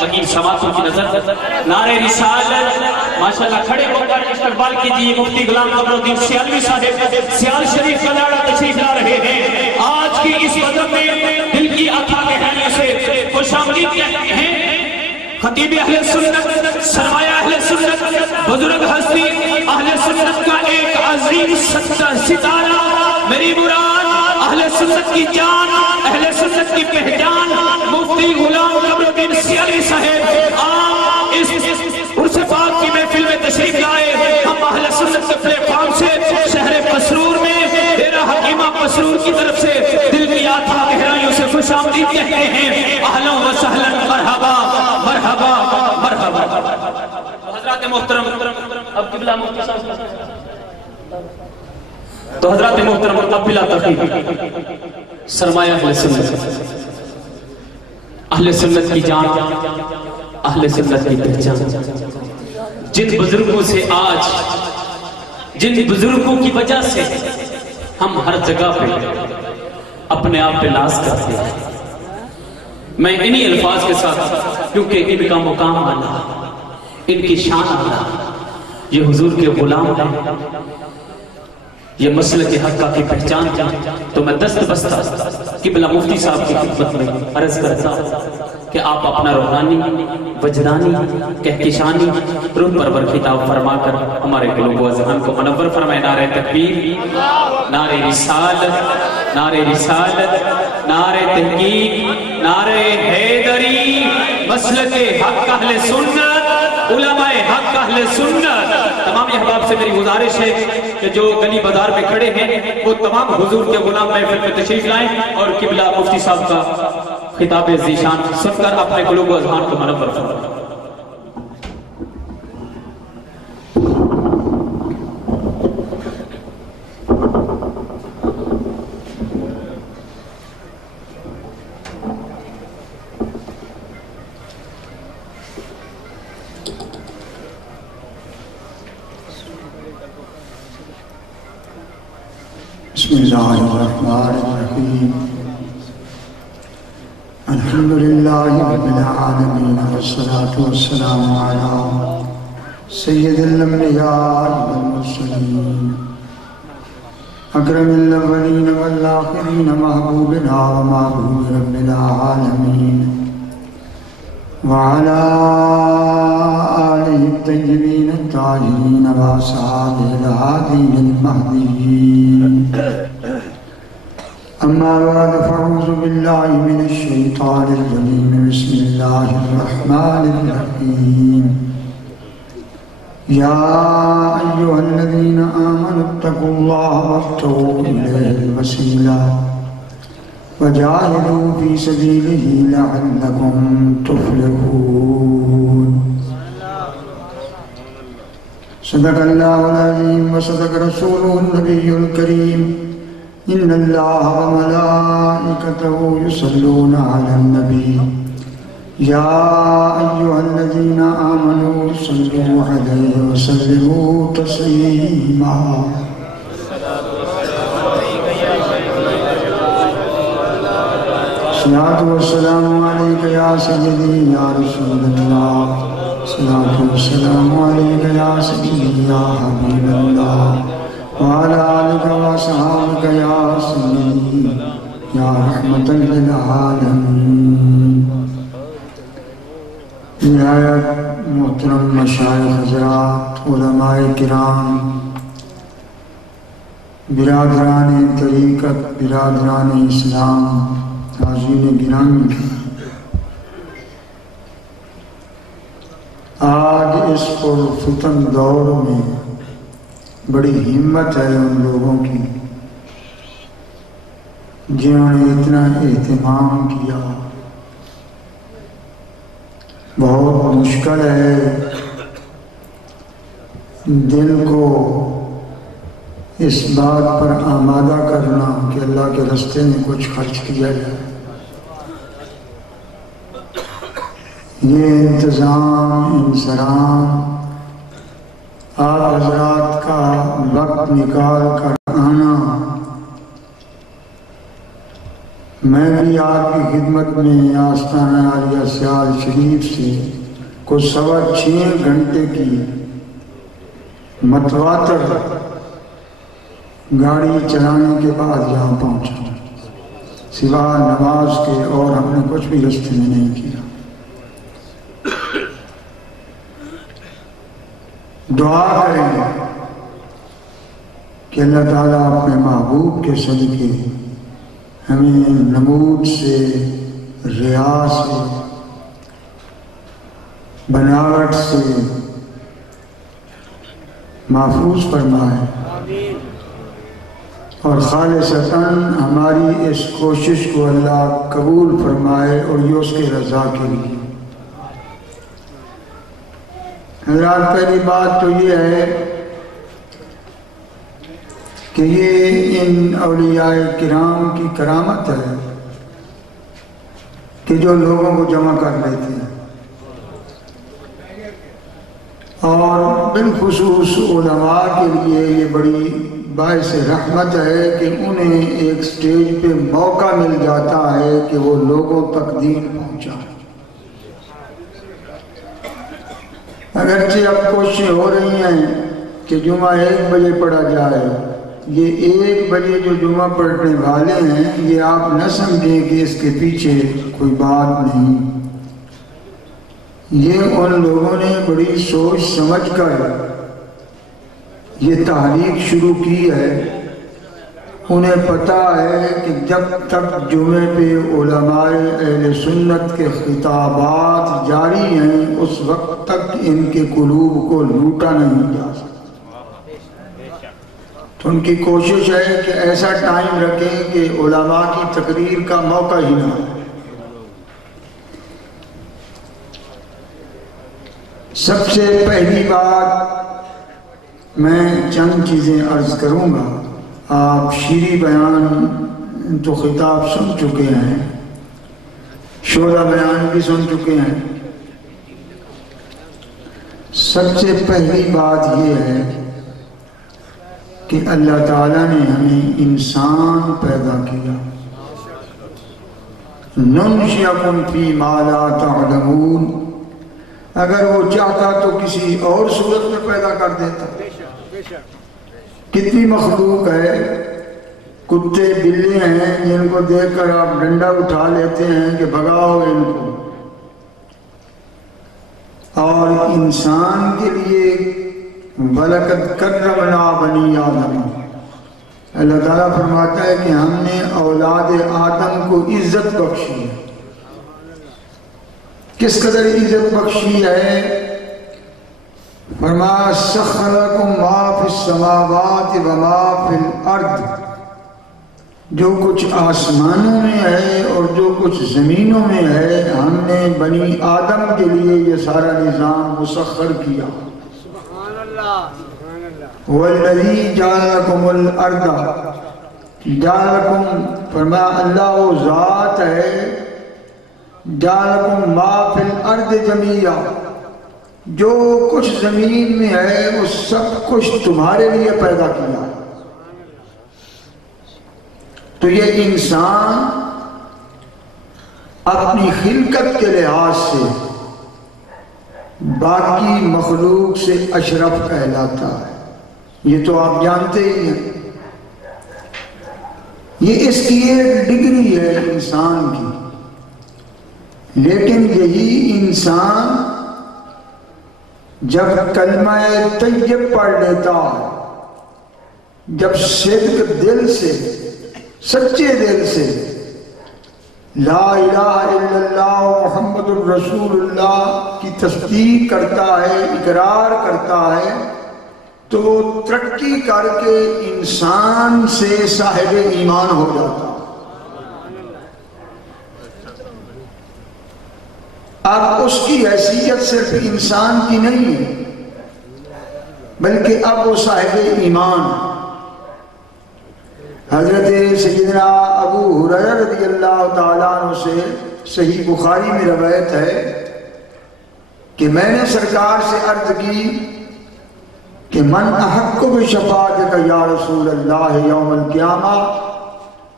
زمین سماعتوں کی نظر نعرہ رسالت ماشاءاللہ کھڑے ہو کر استقبال کیجئے مفتی غلام قمر الدین سیالوی صاحب سیال شریف کا لاڑا تشریف لا رہے ہیں آج کی اس مذہب میں دل کی عطا گہرائیوں سے خوش آمدید کہتے ہیں خطیب اہل سنت سرمایہ اہل سنت بزرگ ہستی اہل سنت کا ایک عظیم ستارہ میری مراد اہل سنت کی جان اہل سنت کی پہچان مفتی غلام قمر الدین سیالوی صاحب اس عرص پاک کی محفل میں تشریف لائے ہم اہل سنت کے پلیٹ فارم سے شہر مسرور میں ڈیرہ حکیمہ مسرور کی طرف سے دل کی عطا گہرائیوں سے خوش آمدید کہتے ہیں اہلا و سہلا مرحبا مرحبا مرحبا حضرات محترم اب قبلہ مفتی صاحب تو حضرات محترم اب بلا تخیر سرمایہ اہل سنت اہل سنت کی جان اہل سنت کی پہچان جن بزرگوں سے آج جن بزرگوں کی وجہ سے ہم ہر جگہ پہ اپنے آپ پہ ناز کرتے ہیں میں انہی الفاظ کے ساتھ کیونکہ ان کا مقام آنا ان کی شان آنا یہ حضور کے غلام ہیں یہ مسلک حقہ کی پہچان تو میں دست بستہ قبلہ مفتی صاحب کی خدمت میں عرض کرتا کہ آپ اپنا روحانی وجدانی کہکشانی روح پرور خطاب فرما کر ہمارے قلوب و اذہان کو منور فرمائے نعرہ تکبیر نعرہ رسالت نعرہ رسالت نعرہ تحقیق نعرہ حیدری مسلک حق اہل سنت علماء حق اہل سنت تمام احباب سے میری گزارش ہے کہ جو گلی بازار میں کھڑے ہیں وہ تمام حضور کے غلام محفل میں تشریف لائیں اور قبلہ مفتی صاحب کا خطاب ذیشان سن کر اپنے قلوب و اذہان کو منور فرمائیں بسم اللہ الرحمن الرحیم الحمدللہ رب العالمین والصلاة والسلام علی سید الانبیاء والمرسلین اکرم الاولین والآخرین محبوبنا ومحبوب رب العالمین وعلى آله الطيبين الطاهرين وأصحابه الهادين المهديين أما بعد فأعوذ بالله من الشيطان الرجيم بسم الله الرحمن الرحيم يا أيها الذين آمنوا اتقوا الله وابتغوا إليه الوسيلة وجاهدوا في سبيله لعلكم تفلحون صدق الله العظيم وصدق رسوله النبي الكريم إن الله وملائكته يصلون على النبي يا أيها الذين آمنوا صلوا عليه وسلموا تسليما صلاة والسلام عليك يا سيدي يا رسول الله صلاة والسلام عليك يا سيدي يا حبيب الله وعلى آلك وصحابك يا سيدي يا رحمة للعالمين نہایت محترم مشائخ حضرات علماء کرام برادران طریقت برادران اسلام حاضرین گرامی آج اس پرفتن دور میں بڑی ہمت ہے ان لوگوں کی جنہوں نے اتنا اہتمام کیا بہت مشکل ہے دل کو اس بات پر آمادہ کرنا کہ اللہ کے راستے میں کچھ خرچ کیا جائے یہ انتظام انصرام آپ حضرات کا وقت نکال کر آنا میں بھی آپ کی خدمت میں آستانہ عالیہ سیال شریف سے کو 6.25 گھنٹے کی متواتر گاڑی چلانے کے بعد یہاں پہنچا، سوا نماز کے اور ہم نے کچھ بھی راستے میں نہیں کیا۔ دعا کریں کہ اللہ تعالیٰ اپنے محبوب کے صدقے ہمیں نمود سے، ریا سے، بناوٹ سے محفوظ فرمائے اور خالصتاً ہماری اس کوشش کو اللہ قبول فرمائے اور یہ اس کے رضا کے لیے۔ حضرات، پہلی بات تو یہ ہے کہ یہ ان اولیاء کرام کی کرامت ہے کہ جو لوگوں کو جمع کر لیتے ہیں، اور بالخصوص علماء کے لیے یہ بڑی باعث رحمت ہے کہ انہیں ایک سٹیج پہ موقع مل جاتا ہے کہ وہ لوگوں تک دین پہنچائیں۔ اگرچہ اب کوششیں ہو رہی ہیں کہ جمعہ 1 بجے پڑھا جائے، یہ 1 بجے جو جمعہ پڑھنے والے ہیں یہ آپ نہ سمجھیں کہ اس کے پیچھے کوئی بات نہیں، یہ ان لوگوں نے بڑی سوچ سمجھ کر یہ تحریک شروع کی ہے۔ انہیں پتہ ہے کہ جب تک جمعے پہ علماء اہل سنت کے خطابات جاری ہیں اس وقت تک ان کے قلوب کو لوٹا نہیں جا سکتا، تو ان کی کوشش ہے کہ ایسا ٹائم رکھیں کہ علماء کی تقریر کا موقع ہی نہ ہو۔ سب سے پہلی بات میں چند چیزیں عرض کروں گا۔ آپ شیریں بیان تو خطاب سن چکے ہیں، شعرا بیان بھی سن چکے ہیں۔ سب سے پہلی بات یہ ہے کہ اللہ تعالیٰ نے ہمیں انسان پیدا کیا، ننشئکم فی ما لا تعلمون۔ اگر وہ چاہتا تو کسی اور صورت میں پیدا کر دیتا۔ کتنی مخلوق ہے، کتے بلے ہیں جن کو دیکھ کر آپ ڈنڈا اٹھا لیتے ہیں کہ بھگاؤ ان کو، اور انسان کے لیے وَلَقَدْ كَرَّمْنَا بَنِي آدَمَ، اللہ تعالیٰ فرماتا ہے کہ ہم نے اولاد آدم کو عزت بخشی ہے۔ کس قدر عزت بخشی ہے؟ فرمایا سخر لکم ما فی السماوات و ما فی الارض، جو کچھ آسمانوں میں ہے اور جو کچھ زمینوں میں ہے ہم نے بنی آدم کے لیے یہ سارا نظام مسخر کیا۔ والذی جعل لکم الارض، جعل لکم، فرمایا اللہ وہ ذات ہے، جعل لکم ما فی الارض جمیعا، جو کچھ زمین میں ہے وہ سب کچھ تمہارے لیے پیدا کیا۔ تو یہ انسان اپنی خلقت کے لحاظ سے باقی مخلوق سے اشرف کہلاتا ہے، یہ تو آپ جانتے ہی ہیں۔ یہ اس کی ایک ڈگری ہے انسان کی، لیکن یہی انسان جب کلمہ طیب پڑھ لیتا ہے، جب صدق دل سے، سچے دل سے لا الہ الا اللہ محمد الرسول اللہ کی تصدیق کرتا ہے، اقرار کرتا ہے، تو وہ ترقی کر کے انسان سے صاحب ایمان ہو جاتا ہے۔ اب اس کی حیثیت صرف انسان کی نہیں ہے، بلکہ اب وہ صاحب ایمان۔ حضرت سیدنا ابو ہریرہ رضی اللہ تعالیٰ عنہ سے صحیح بخاری میں روایت ہے کہ میں نے سرکار سے عرض کی کہ من احق بشفاعتک یا رسول اللہ یوم القیامہ،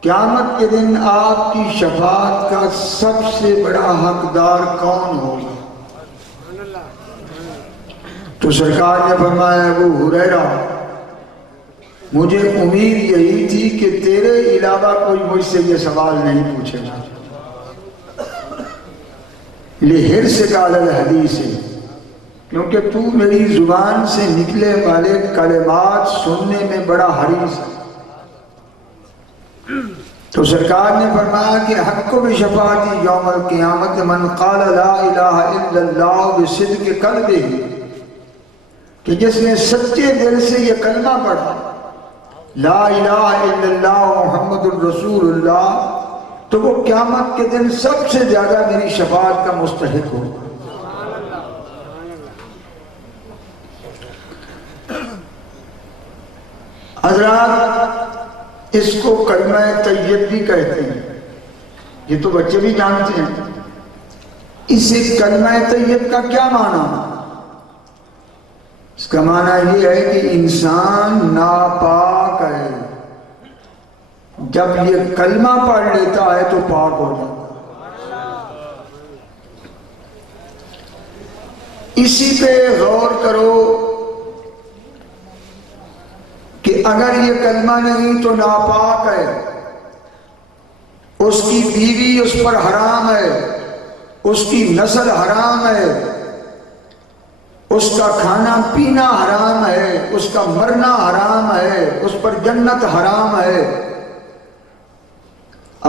قیامت کے دن آپ کی شفاعت کا سب سے بڑا حقدار کون ہوگا؟ تو سرکار نے فرمایا ابو ہریرہ مجھے امید یہی تھی کہ تیرے علاوہ کوئی مجھ سے یہ سوال نہیں پوچھے گا، لحرصک علی الحدیث، کیونکہ تو میری زبان سے نکلے والے کلمات سننے میں بڑا حریص ہے۔ تو سرکار نے فرمایا کہ حق بشفاعتی یوم القیامت من قال لا الہ الا اللہ بصدق قلبہ، کہ جس نے سچے دل سے یہ کلمہ پڑھا لا الہ الا اللہ محمد الرسول اللہ، تو وہ قیامت کے دن سب سے زیادہ میری شفاعت کا مستحق ہوگا۔ حضرات اس کو کلمہ طیب بھی کہتے ہیں، یہ تو بچے بھی جانتے ہیں۔ اسے کلمہ طیب کا کیا معنی؟ اس کا معنی یہ ہے کہ انسان ناپاک ہے، جب یہ کلمہ پڑھ لیتا ہے تو پاک ہو جاتا ہے۔ اسی پہ غور کرو کہ اگر یہ کلمہ نہیں تو ناپاک ہے، اس کی بیوی اس پر حرام ہے، اس کی نسل حرام ہے، اس کا کھانا پینا حرام ہے، اس کا مرنا حرام ہے، اس پر جنت حرام ہے،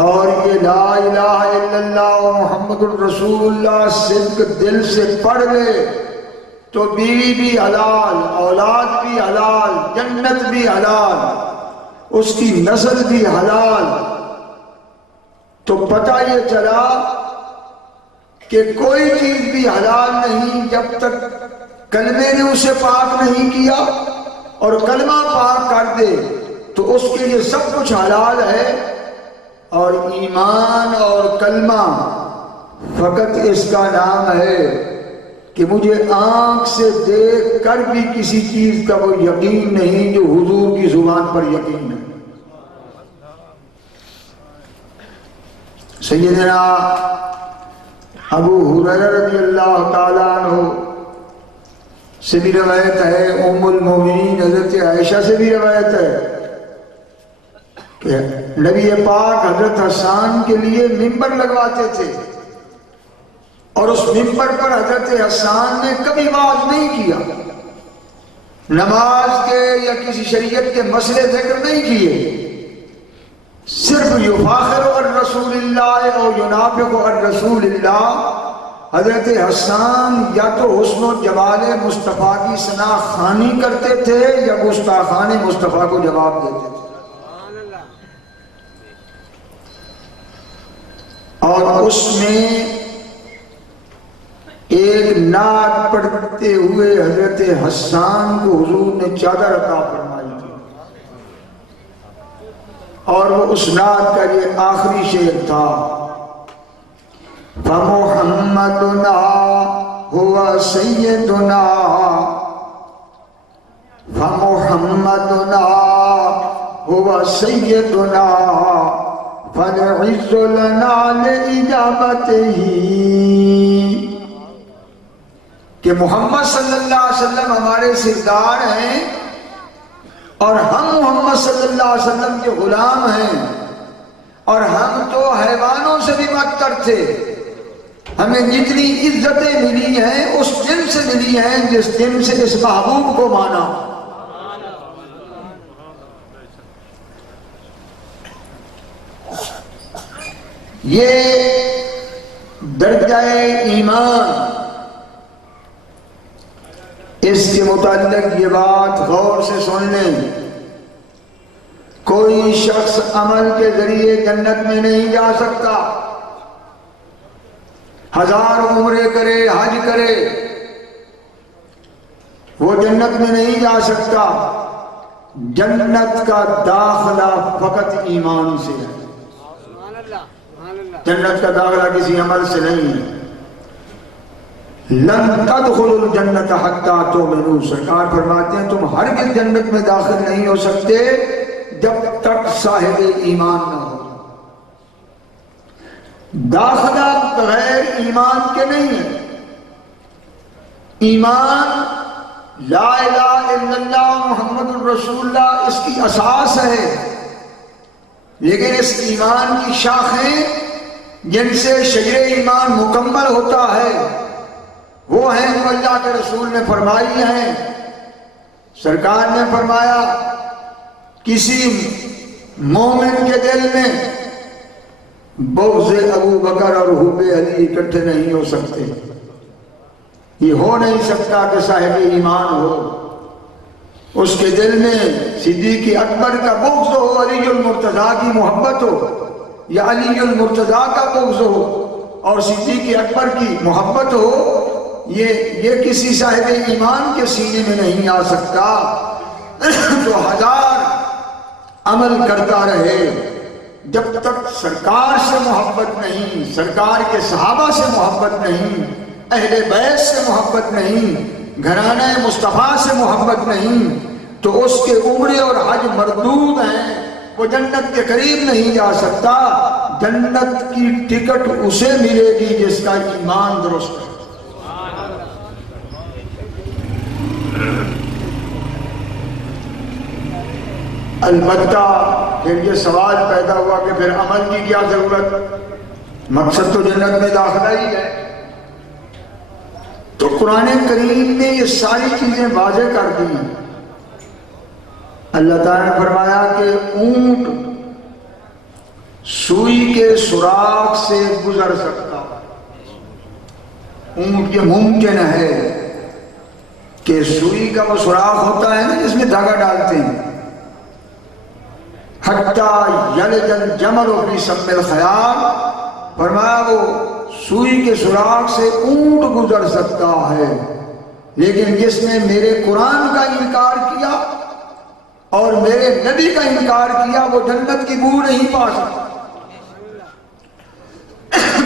اور یہ لا الہ الا اللہ محمد الرسول اللہ صدق دل سے پڑھ لے تو بیوی بھی حلال، اولاد بھی حلال، جنت بھی حلال، اس کی نسل بھی حلال۔ تو پتہ یہ چلا کہ کوئی چیز بھی حلال نہیں جب تک کلمے نے اسے پاک نہیں کیا، اور کلمہ پاک کر دے تو اس کے لیے سب کچھ حلال ہے۔ اور ایمان اور کلمہ فقط اس کا نام ہے کہ مجھے آنکھ سے دیکھ کر بھی کسی چیز کا وہ یقین نہیں جو حضور کی زبان پر یقین ہے۔ سیدنا ابو ہریرہ رضی اللہ تعالیٰ عنہ سے بھی روایت ہے، ام المومنین حضرت عائشہ سے بھی روایت ہے کہ نبی پاک حضرت حسان کے لیے ممبر لگواتے تھے، اور اس ممبر پر حضرت حسان نے کبھی واعظ نہیں کیا، نماز کے یا کسی شریعت کے مسئلے ذکر نہیں کیے، صرف یفاخر عن رسول اللہ اور ینافق عن رسول اللہ۔ حضرت حسان یا تو حسن و جمال مصطفیٰ کی ثنا خوانی کرتے تھے یا گستاخان مصطفیٰ کو جواب دیتے تھے، اور اس میں ایک نعت پڑھتے ہوئے حضرت حسان کو حضور نے چادر عطا فرمائی تھی، اور وہ اس نعت کا یہ آخری شعر تھا، فَمُحَمَّدُنَا هُوَ سَيِّدُنَا فَمُحَمَّدُنَا هُوَ سَيِّدُنَا فَالْعِزُّ لَنَا لِإِجَابَتِهِ، کہ محمد صلی اللہ علیہ وسلم ہمارے سردار ہیں اور ہم محمد صلی اللہ علیہ وسلم کے غلام ہیں، اور ہم تو حیوانوں سے بھی بدتر تھے، ہمیں جتنی عزتیں ملی ہیں اس دن سے ملی ہیں جس دن سے اس محبوب کو مانا۔ یہ درجہ ایمان، اس کے متعلق یہ بات غور سے سن لیں، کوئی شخص عمل کے ذریعے جنت میں نہیں جا سکتا، ہزار عمرے کرے، حج کرے، وہ جنت میں نہیں جا سکتا۔ جنت کا داخلہ فقط ایمان سے ہے، جنت کا داخلہ کسی عمل سے نہیں ہے۔ لن تدخلوا الجنت حتی تؤمنوا، سرکار فرماتے ہیں تم ہرگز جنت میں داخل نہیں ہو سکتے جب تک صاحب ایمان نہ ہو۔ داخلہ بغیر ایمان کے نہیں ہے۔ ایمان لا الہ الا اللہ محمد الرسول اللہ اس کی اساس ہے، لیکن اس ایمان کی شاخیں جن سے شجر ایمان مکمل ہوتا ہے وہ ہیں جو اللہ کے رسول نے فرمائی ہیں۔ سرکار نے فرمایا کسی مومن کے دل میں بغض ابو بکر اور حب علی اکٹھے نہیں ہو سکتے۔ یہ ہو نہیں سکتا کہ صاحب ایمان ہو اس کے دل میں صدیق اکبر کا بغض ہو، علی المرتضیٰ کی محبت ہو، یا علی المرتضیٰ کا بغض ہو اور صدیق اکبر کی محبت ہو، یہ کسی صاحب ایمان کے سینے میں نہیں آ سکتا۔ جو ہزار عمل کرتا رہے جب تک سرکار سے محبت نہیں، سرکار کے صحابہ سے محبت نہیں، اہل بیت سے محبت نہیں، گھرانہ مصطفیٰ سے محبت نہیں، تو اس کے عمرے اور حج مردود ہیں، وہ جنت کے قریب نہیں جا سکتا۔ جنت کی ٹکٹ اسے ملے گی جس کا ایمان درست ہے۔ البتہ پھر یہ سوال پیدا ہوا کہ پھر عمل کی کیا ضرورت، مقصد تو جنت میں داخلہ ہی ہے۔ تو قرآن کریم نے یہ ساری چیزیں واضح کر دی۔ اللہ تعالیٰ نے فرمایا کہ اونٹ سوئی کے سوراخ سے گزر سکتا، اونٹ یہ ممکن ہے کہ سوئی کا وہ سوراخ ہوتا ہے نا جس میں دھاگا ڈالتے ہیں، حتیٰ یلج الجمل فی سم الخیاط، فرمایا وہ سوئی کے سوراخ سے اونٹ گزر سکتا ہے، لیکن جس نے میرے قرآن کا انکار کیا اور میرے نبی کا انکار کیا وہ جنت کی بو نہیں پا سکتا۔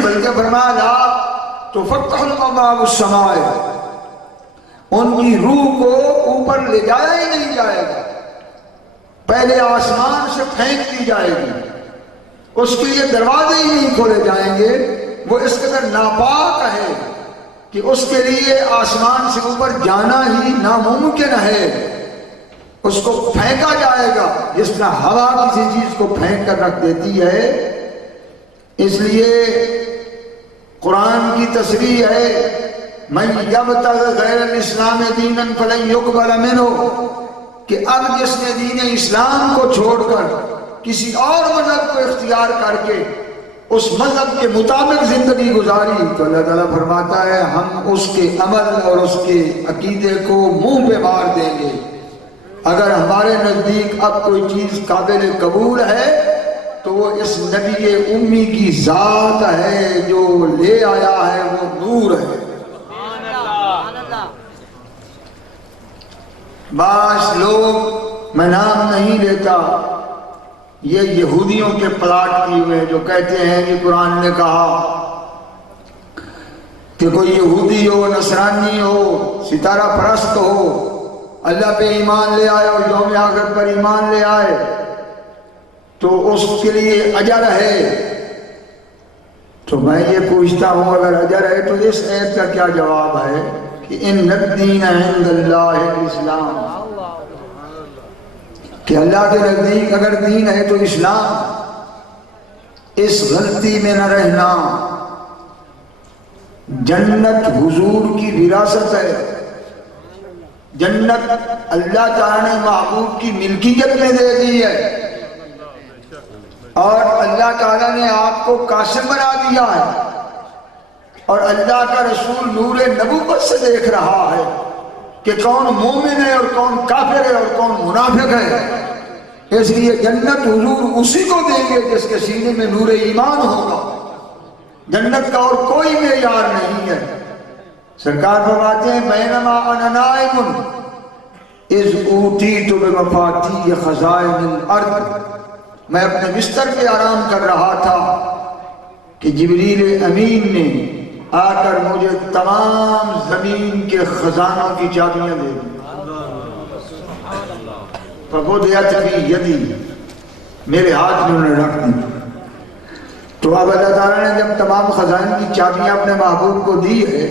بلکہ فرمایا لا تفتح ابواب السماء، ان کی روح کو اوپر لے جایا ہی نہیں جائے گا، پہلے آسمان سے پھینک دی جائے گی، اس کے لیے دروازے ہی نہیں کھولے جائیں گے۔ وہ اس قدر ناپاک ہے کہ اس کے لیے آسمان سے اوپر جانا ہی ناممکن ہے، اس کو پھینکا جائے گا جس طرح ہوا کسی چیز کو پھینک کر رکھ دیتی ہے۔ اس لیے قرآن کی تصریح ہے من یبتغ غیر الاسلام دینا فلن یقبل منہ، کہ اب جس نے دین اسلام کو چھوڑ کر کسی اور مذہب کو اختیار کر کے اس مذہب کے مطابق زندگی گزاری تو اللہ تعالیٰ فرماتا ہے ہم اس کے عمل اور اس کے عقیدے کو منہ پہ مار دیں گے۔ اگر ہمارے نزدیک اب کوئی چیز قابل قبول ہے تو وہ اس نبی امی کی ذات ہے، جو لے آیا ہے وہ نور ہے۔ بعض لوگ، میں نام نہیں لیتا، یہ یہودیوں کے پلاٹ کیے ہوئے جو کہتے ہیں کہ قرآن نے کہا کہ کوئی یہودی ہو، نصرانی ہو، ستارہ پرست ہو، اللہ پہ ایمان لے آئے اور یوم آخرت پر ایمان لے آئے تو اس کے لیے اجر ہے۔ تو میں یہ پوچھتا ہوں اگر اجر ہے تو اس آیت کا کیا جواب ہے کہ ان الدین عند اللہ الاسلام، کہ اللہ کے نزدیک اگر دین ہے تو اسلام۔ اس غلطی میں نہ رہنا۔ جنت حضور کی وراثت ہے، جنت اللہ تعالیٰ نے محبوب کی ملکیت میں دے دی ہے، اور اللہ تعالیٰ نے آپ کو قاسم بنا دیا ہے، اور اللہ کا رسول نور نبوت سے دیکھ رہا ہے کہ کون مومن ہے اور کون کافر ہے اور کون منافق ہے۔ اس لیے جنت حضور اسی کو دیں گے جس کے سینے میں نور ایمان ہوگا۔ جنت کا اور کوئی معیار نہیں ہے۔ سرکار فرماتے ہیں بینما انا نائم اذ اوتیت بمفاتیح خزائن الارض، میں اپنے بستر پہ آرام کر رہا تھا کہ جبریل امین نے آ کر مجھے تمام زمین کے خزانوں کی چابیاں دے دی۔ فبدأت بی یدی، میرے ہاتھ میں انہوں نے رکھ دی. تو اب اللہ تعالیٰ نے جب تمام خزائن کی چابیاں اپنے محبوب کو دی ہے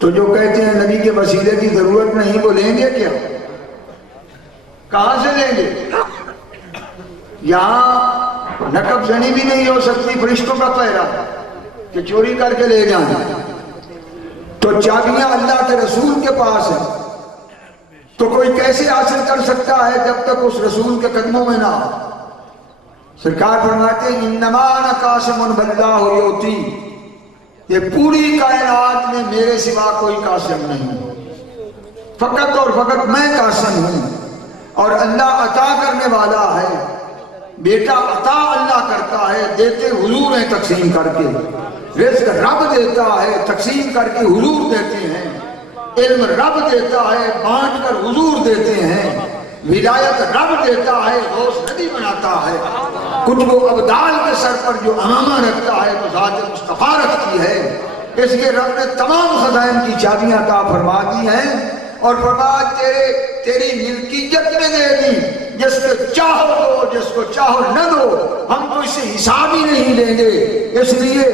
تو جو کہتے ہیں نبی کے وسیلے کی ضرورت نہیں وہ لیں گے کیا؟ کہاں سے لیں گے؟ یہاں نقب زنی بھی نہیں ہو سکتی، فرشتوں کا پہرا کہ چوری کر کے لے جائیں. تو چابیاں اللہ کے رسول کے پاس ہیں، تو کوئی کیسے حاصل کر سکتا ہے جب تک اس رسول کے قدموں میں نہ ہو؟ سرکار فرماتے ہیں انما انا قاسم باللہ یؤتی، یہ پوری کائنات میں میرے سوا کوئی قاسم نہیں، فقط اور فقط میں قاسم ہوں، اور اللہ عطا کرنے والا ہے. بیٹا عطا اللہ کرتا ہے، دیتے حضور ہیں تقسیم کر کے. رزق رب دیتا ہے، تقسیم کر کے حضور دیتے ہیں. علم رب دیتا ہے، بانٹ کر حضور دیتے ہیں. ولایت رب دیتا ہے، غوث نبی بناتا ہے. کتب و ابدال کے سر پر جو امامہ رکھتا ہے تو ذات مصطفیٰ رکھتی ہے. اس لیے رب نے تمام خزائن کی چابیاں عطا فرما دی ہیں اور فرمایا تیری ملکیت میں دے دی، جس کو چاہو دو، جس کو چاہو نہ دو، ہم تو اس سے حساب ہی نہیں لیں گے. اس لیے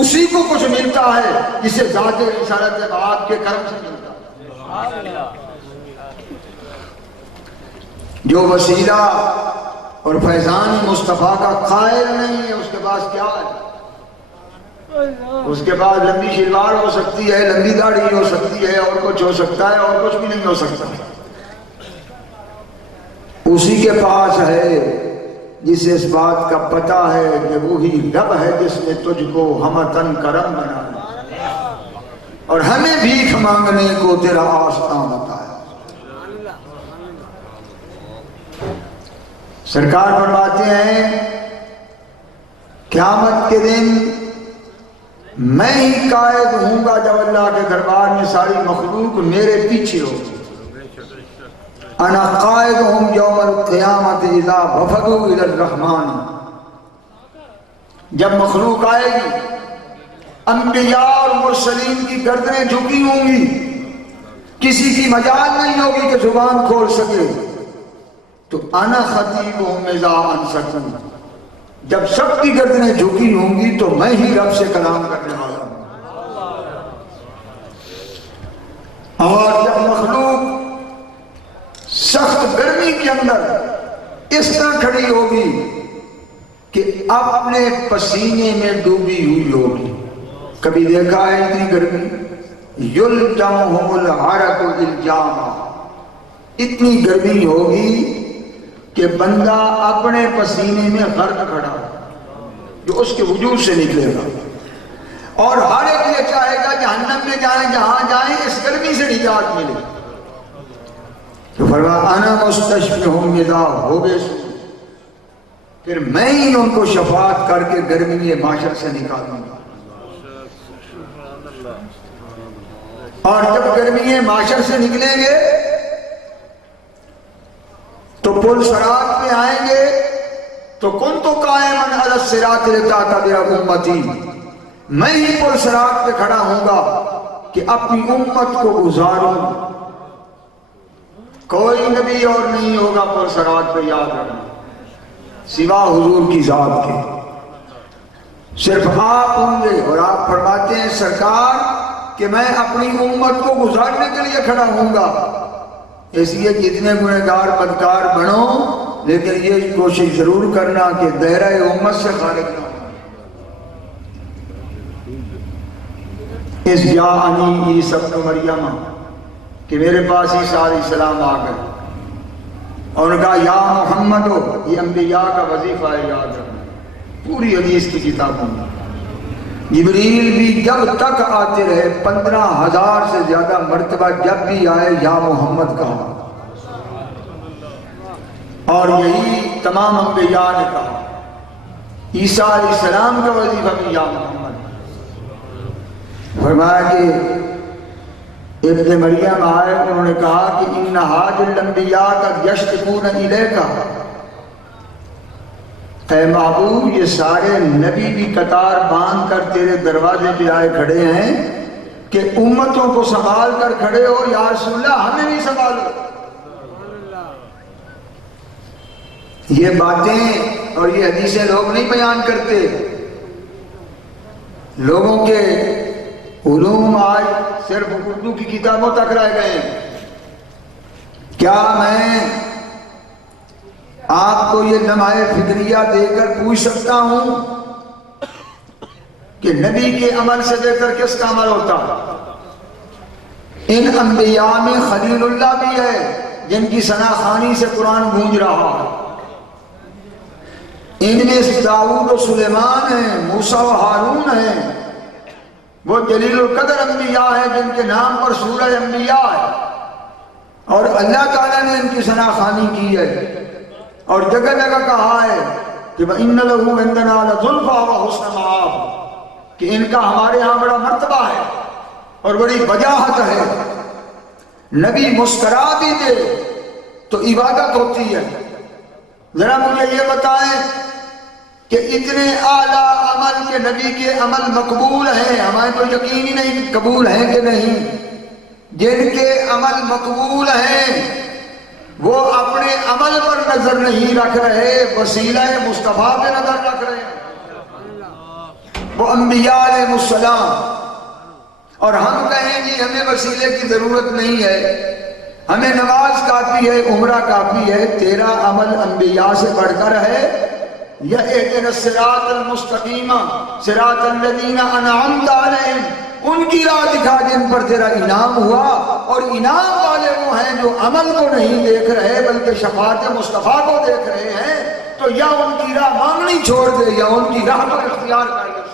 اسی کو کچھ ملتا ہے جسے ذات رسالت بات کے کرم سے ملتا ہے. جو وسیلہ اور فیضان مصطفیٰ کا قائل نہیں ہے اس کے پاس کیا ہے؟ اس کے پاس لمبی شلوار ہو سکتی ہے، لمبی داڑھی ہو سکتی ہے، اور کچھ ہو سکتا ہے، اور کچھ بھی نہیں ہو سکتا. اسی کے پاس ہے جسے اس بات کا پتہ ہے کہ وہی رب ہے جس نے تجھ کو ہمتن کرم بنایا اور ہمیں بھیک مانگنے کو تیرا آستاں بتایا. سرکار فرماتے ہیں قیامت کے دن میں ہی قائد ہوں گا جب اللہ کے دربار میں ساری مخلوق میرے پیچھے ہوگی. انا قائدہم یوم القیامت اذا وفدوا الی الرحمن. جب مخلوق آئے گی، انبیاء اور مرسلین کی گردنیں جھکی ہوں گی، کسی کی مجال نہیں ہوگی کہ زبان کھول سکے. تو انا خطیبہم اذا انصتوا، جب سب کی گردنیں جھکی ہوں گی تو میں ہی رب سے کلام کرنے والا ہوں. اور جب مخلوق سخت گرمی کے اندر اس طرح کھڑی ہوگی کہ اپنے پسینے میں ڈوبی ہوئی ہوگی. کبھی دیکھا ہے اتنی گرمی؟ یلجمہم العرق الجاما، اتنی گرمی ہوگی کہ بندہ اپنے پسینے میں غرق کھڑا جو اس کے وجود سے نکلے گا. اور ہر ایک یہ چاہے گا جہنم میں جائیں، جہاں جائیں اس گرمی سے نجات ملے. تو فرمایا انا مستشفیہم اذا حبسوا، پھر میں ہی ان کو شفاعت کر کے گرمی معاشر سے نکالوں گا. اور جب گرمی معاشر سے نکلیں گے تو پل صراط پہ آئیں گے تو کنت قائما علی الصراط لتعتبر امتی، میں ہی پل صراط پہ کھڑا ہوں گا کہ اپنی امت کو گزاروں. کوئی نبی اور نہیں ہوگا پل صراط پہ، یاد رکھنا، سوا حضور کی ذات کے. صرف آپ ہوں گے. اور آپ فرماتے ہیں سرکار کہ میں اپنی امت کو گزارنے کے لیے کھڑا ہوں گا. اس لیے جتنے گنہگار بدکار بنو، لیکن یہ کوشش ضرور کرنا کہ دائرہ امت سے خارج نہ ہو. اس جاءنی عیسی ابن مریم، کہ میرے پاس عیسیٰ علیہ السلام آ گئے اور انہوں نے کہا یا محمد ہو. یہ انبیاء کا وظیفہ ہے، یاد رکھنا. پوری حدیث کی کتابوں میں جبریل بھی جب تک آتے رہے 15,000 سے زیادہ مرتبہ جب بھی آئے یا محمد کہا، اور یہی تمام انبیاء نے کہا. عیسیٰ علیہ السلام کا وظیفہ بھی یا محمد. فرمایا کہ ابن مریم آئے، انہوں نے کہا کہ ان حاج الانبیاء قد یشتکون الیک، اے محبوب یہ سارے نبی بھی قطار باندھ کر تیرے دروازے پہ آئے کھڑے ہیں کہ امتوں کو سنبھال کر کھڑے ہو، یا رسول اللہ ہمیں بھی سنبھالو. یہ باتیں اور یہ حدیثیں لوگ نہیں بیان کرتے. لوگوں کے علوم آج صرف اردو کی کتابوں تک رہ گئے ہیں. کیا میں آپ کو یہ لمحہ فکریہ دے کر پوچھ سکتا ہوں کہ نبی کے عمل سے دے کر کس کا عمل ہوتا؟ ان انبیاء میں خلیل اللہ بھی ہے جن کی ثنا خوانی سے قرآن گونج رہا ہے. ان میں داؤد و سلیمان ہیں، موسیٰ و ہارون ہیں. وہ جلیل القدر انبیاء ہیں جن کے نام پر سورہ انبیاء ہے. اور اللہ تعالیٰ نے ان کی ثنا خوانی کی ہے اور جگہ جگہ کہا ہے کہ وَإِنَّ لَهُ عِندَنَا لَزُلْفَىٰ وَحُسْنَ مَآبٍ، کہ ان کا ہمارے ہاں بڑا مرتبہ ہے اور بڑی وجاہت ہے. نبی مسکرا بھی دے تو عبادت ہوتی ہے. ذرا مجھے یہ بتائیں کہ اتنے اعلیٰ عمل کے نبی کے عمل مقبول ہیں، ہمیں تو یقین ہی نہیں قبول ہیں کہ نہیں. جن کے عمل مقبول ہیں وہ اپنے عمل پر نظر نہیں رکھ رہے، وسیلہ مصطفیٰ پہ نظر رکھ رہے ہیں. وہ انبیاء علیہ السلام. اور ہم کہیں جی ہمیں وسیلے کی ضرورت نہیں ہے، ہمیں نماز کافی ہے، عمرہ کافی ہے. تیرا عمل انبیاء سے بڑھ کر ہے. یا اہدنا الصراط المستقیم صراط الذین انعمت علیہم، ان کی راہ دکھا جن پر تیرا انعام ہوا. اور انعام والے وہ ہیں جو عمل کو نہیں دیکھ رہے بلکہ شفاعت مصطفیٰ کو دیکھ رہے ہیں. تو یا ان کی راہ مانگنی چھوڑ دے یا ان کی راہ کو اختیار کر لے.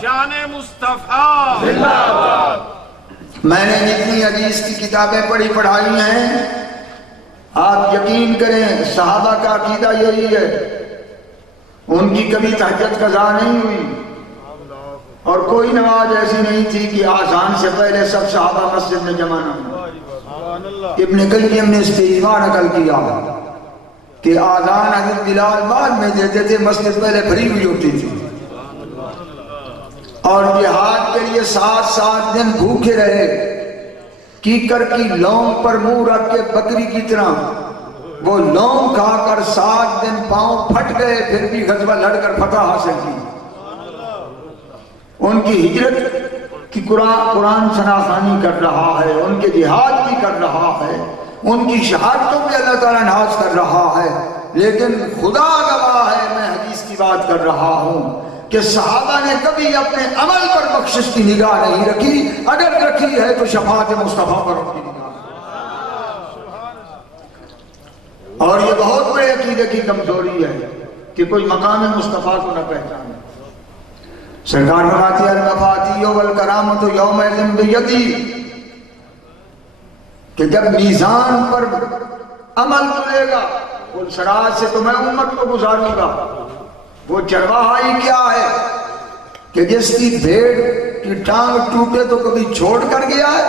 شان مصطفیٰ. میں نے جتنی حدیث کی کتابیں پڑھائی ہیں، آپ یقین کریں صحابہ کا عقیدہ یہی ہے. ان کی کبھی تہجد قضا نہیں ہوئی اور کوئی نماز ایسی نہیں تھی کہ آذان سے پہلے سب صحابہ مسجد میں جمع نہ ہو. ابن قیم نے اس پہ اجماع نقل کیا کہ آذان حضرت بلال بعد میں دیتے تھے، مسجد پہلے بھری ہوئی ہوتی تھی. اور جہاد کے لیے 7 دن بھوکے رہے، کیکر کی لونگ پر منہ رکھ کے بکری کی طرح وہ لونگ کھا کر 7 دن پاؤں پھٹ گئے، پھر بھی غزوہ لڑ کر فتح حاصل کی. ان کی ہجرت کی قرآن ثنا خوانی کر رہا ہے، ان کے جہاد کی کر رہا ہے، ان کی شہادتوں پہ اللہ تعالیٰ ناز کر رہا ہے. لیکن خدا گواہ ہے میں حدیث کی بات کر رہا ہوں کہ صحابہ نے کبھی اپنے عمل پر بخشش کی نگاہ نہیں رکھی. اگر رکھی ہے تو شفاعت مصطفیٰ پر ان کی نگاہ. اور یہ بہت بڑے عقیدے کی کمزوری ہے کہ کوئی مقام مصطفیٰ کو نہ پہچانے. سرکار فرماتی ہے المفاتیح والکرامۃ یومئذ بیدی، کہ جب میزان پر عمل تلے گا پلسرات سے تو میں امت کو گزاروں گا. وہ چرواہائی کیا ہے کہ جس کی بھیڑ کی ٹانگ ٹوٹے تو کبھی چھوڑ کر گیا ہے،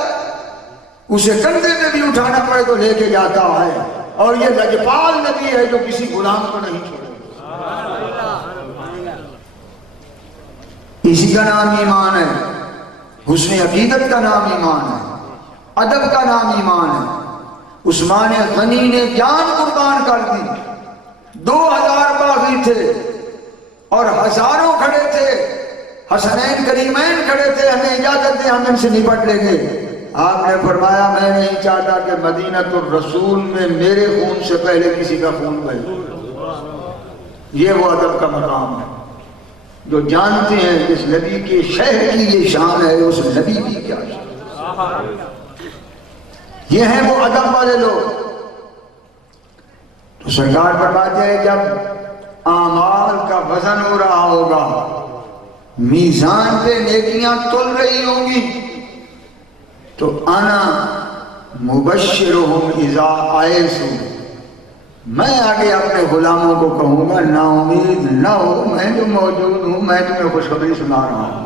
اسے کندھے میں بھی اٹھانا پڑے تو لے کے جاتا ہے. اور یہ لجپال نبی ہے جو کسی غلام کو نہیں چھوڑے. اسی کا نام ایمان ہے. حسن عقیدت کا نام ایمان ہے، ادب کا نام ایمان ہے. عثمان غنی نے جان قربان کر دی. 2000 باغی تھے اور ہزاروں کھڑے تھے، حسنین کریمین کھڑے تھے، ہمیں اجازت دیں ہم ان سے نپٹ لیں گے. آپ نے فرمایا میں نہیں چاہتا کہ مدینہ الرسول میں میرے خون سے پہلے کسی کا خون بہے. یہ وہ ادب کا مقام ہے جو جانتے ہیں اس نبی کے شہر کی یہ شان ہے، اس نبی کی کیا شان. یہ ہیں وہ ادب والے لوگ. تو سرکار فرماتے ہیں جب اعمال کا وزن ہو رہا ہوگا، میزان پہ نیکیاں تل رہی ہوں گی، تو انا مبشرہم اذا آئسوا، میں آگے اپنے غلاموں کو کہوں گا نا امید نہ ہو، میں جو موجود ہوں میں تمہیں خوشخبری سنا رہا ہوں.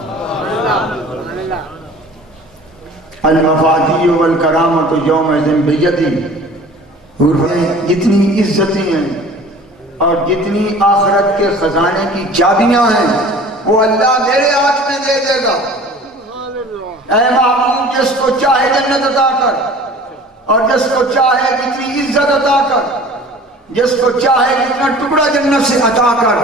المفاتیح والکرامۃ یومئذ بیدی. جتنی عزتیں ہیں اور جتنی آخرت کے خزانے کی چابیاں ہیں وہ اللہ میرے ہاتھ میں دے دے گا. اے محبوب جس کو چاہے جنت عطا کر، اور جس کو چاہے جتنی عزت عطا کر، جس کو چاہے جتنا ٹکڑا جنت سے عطا کر۔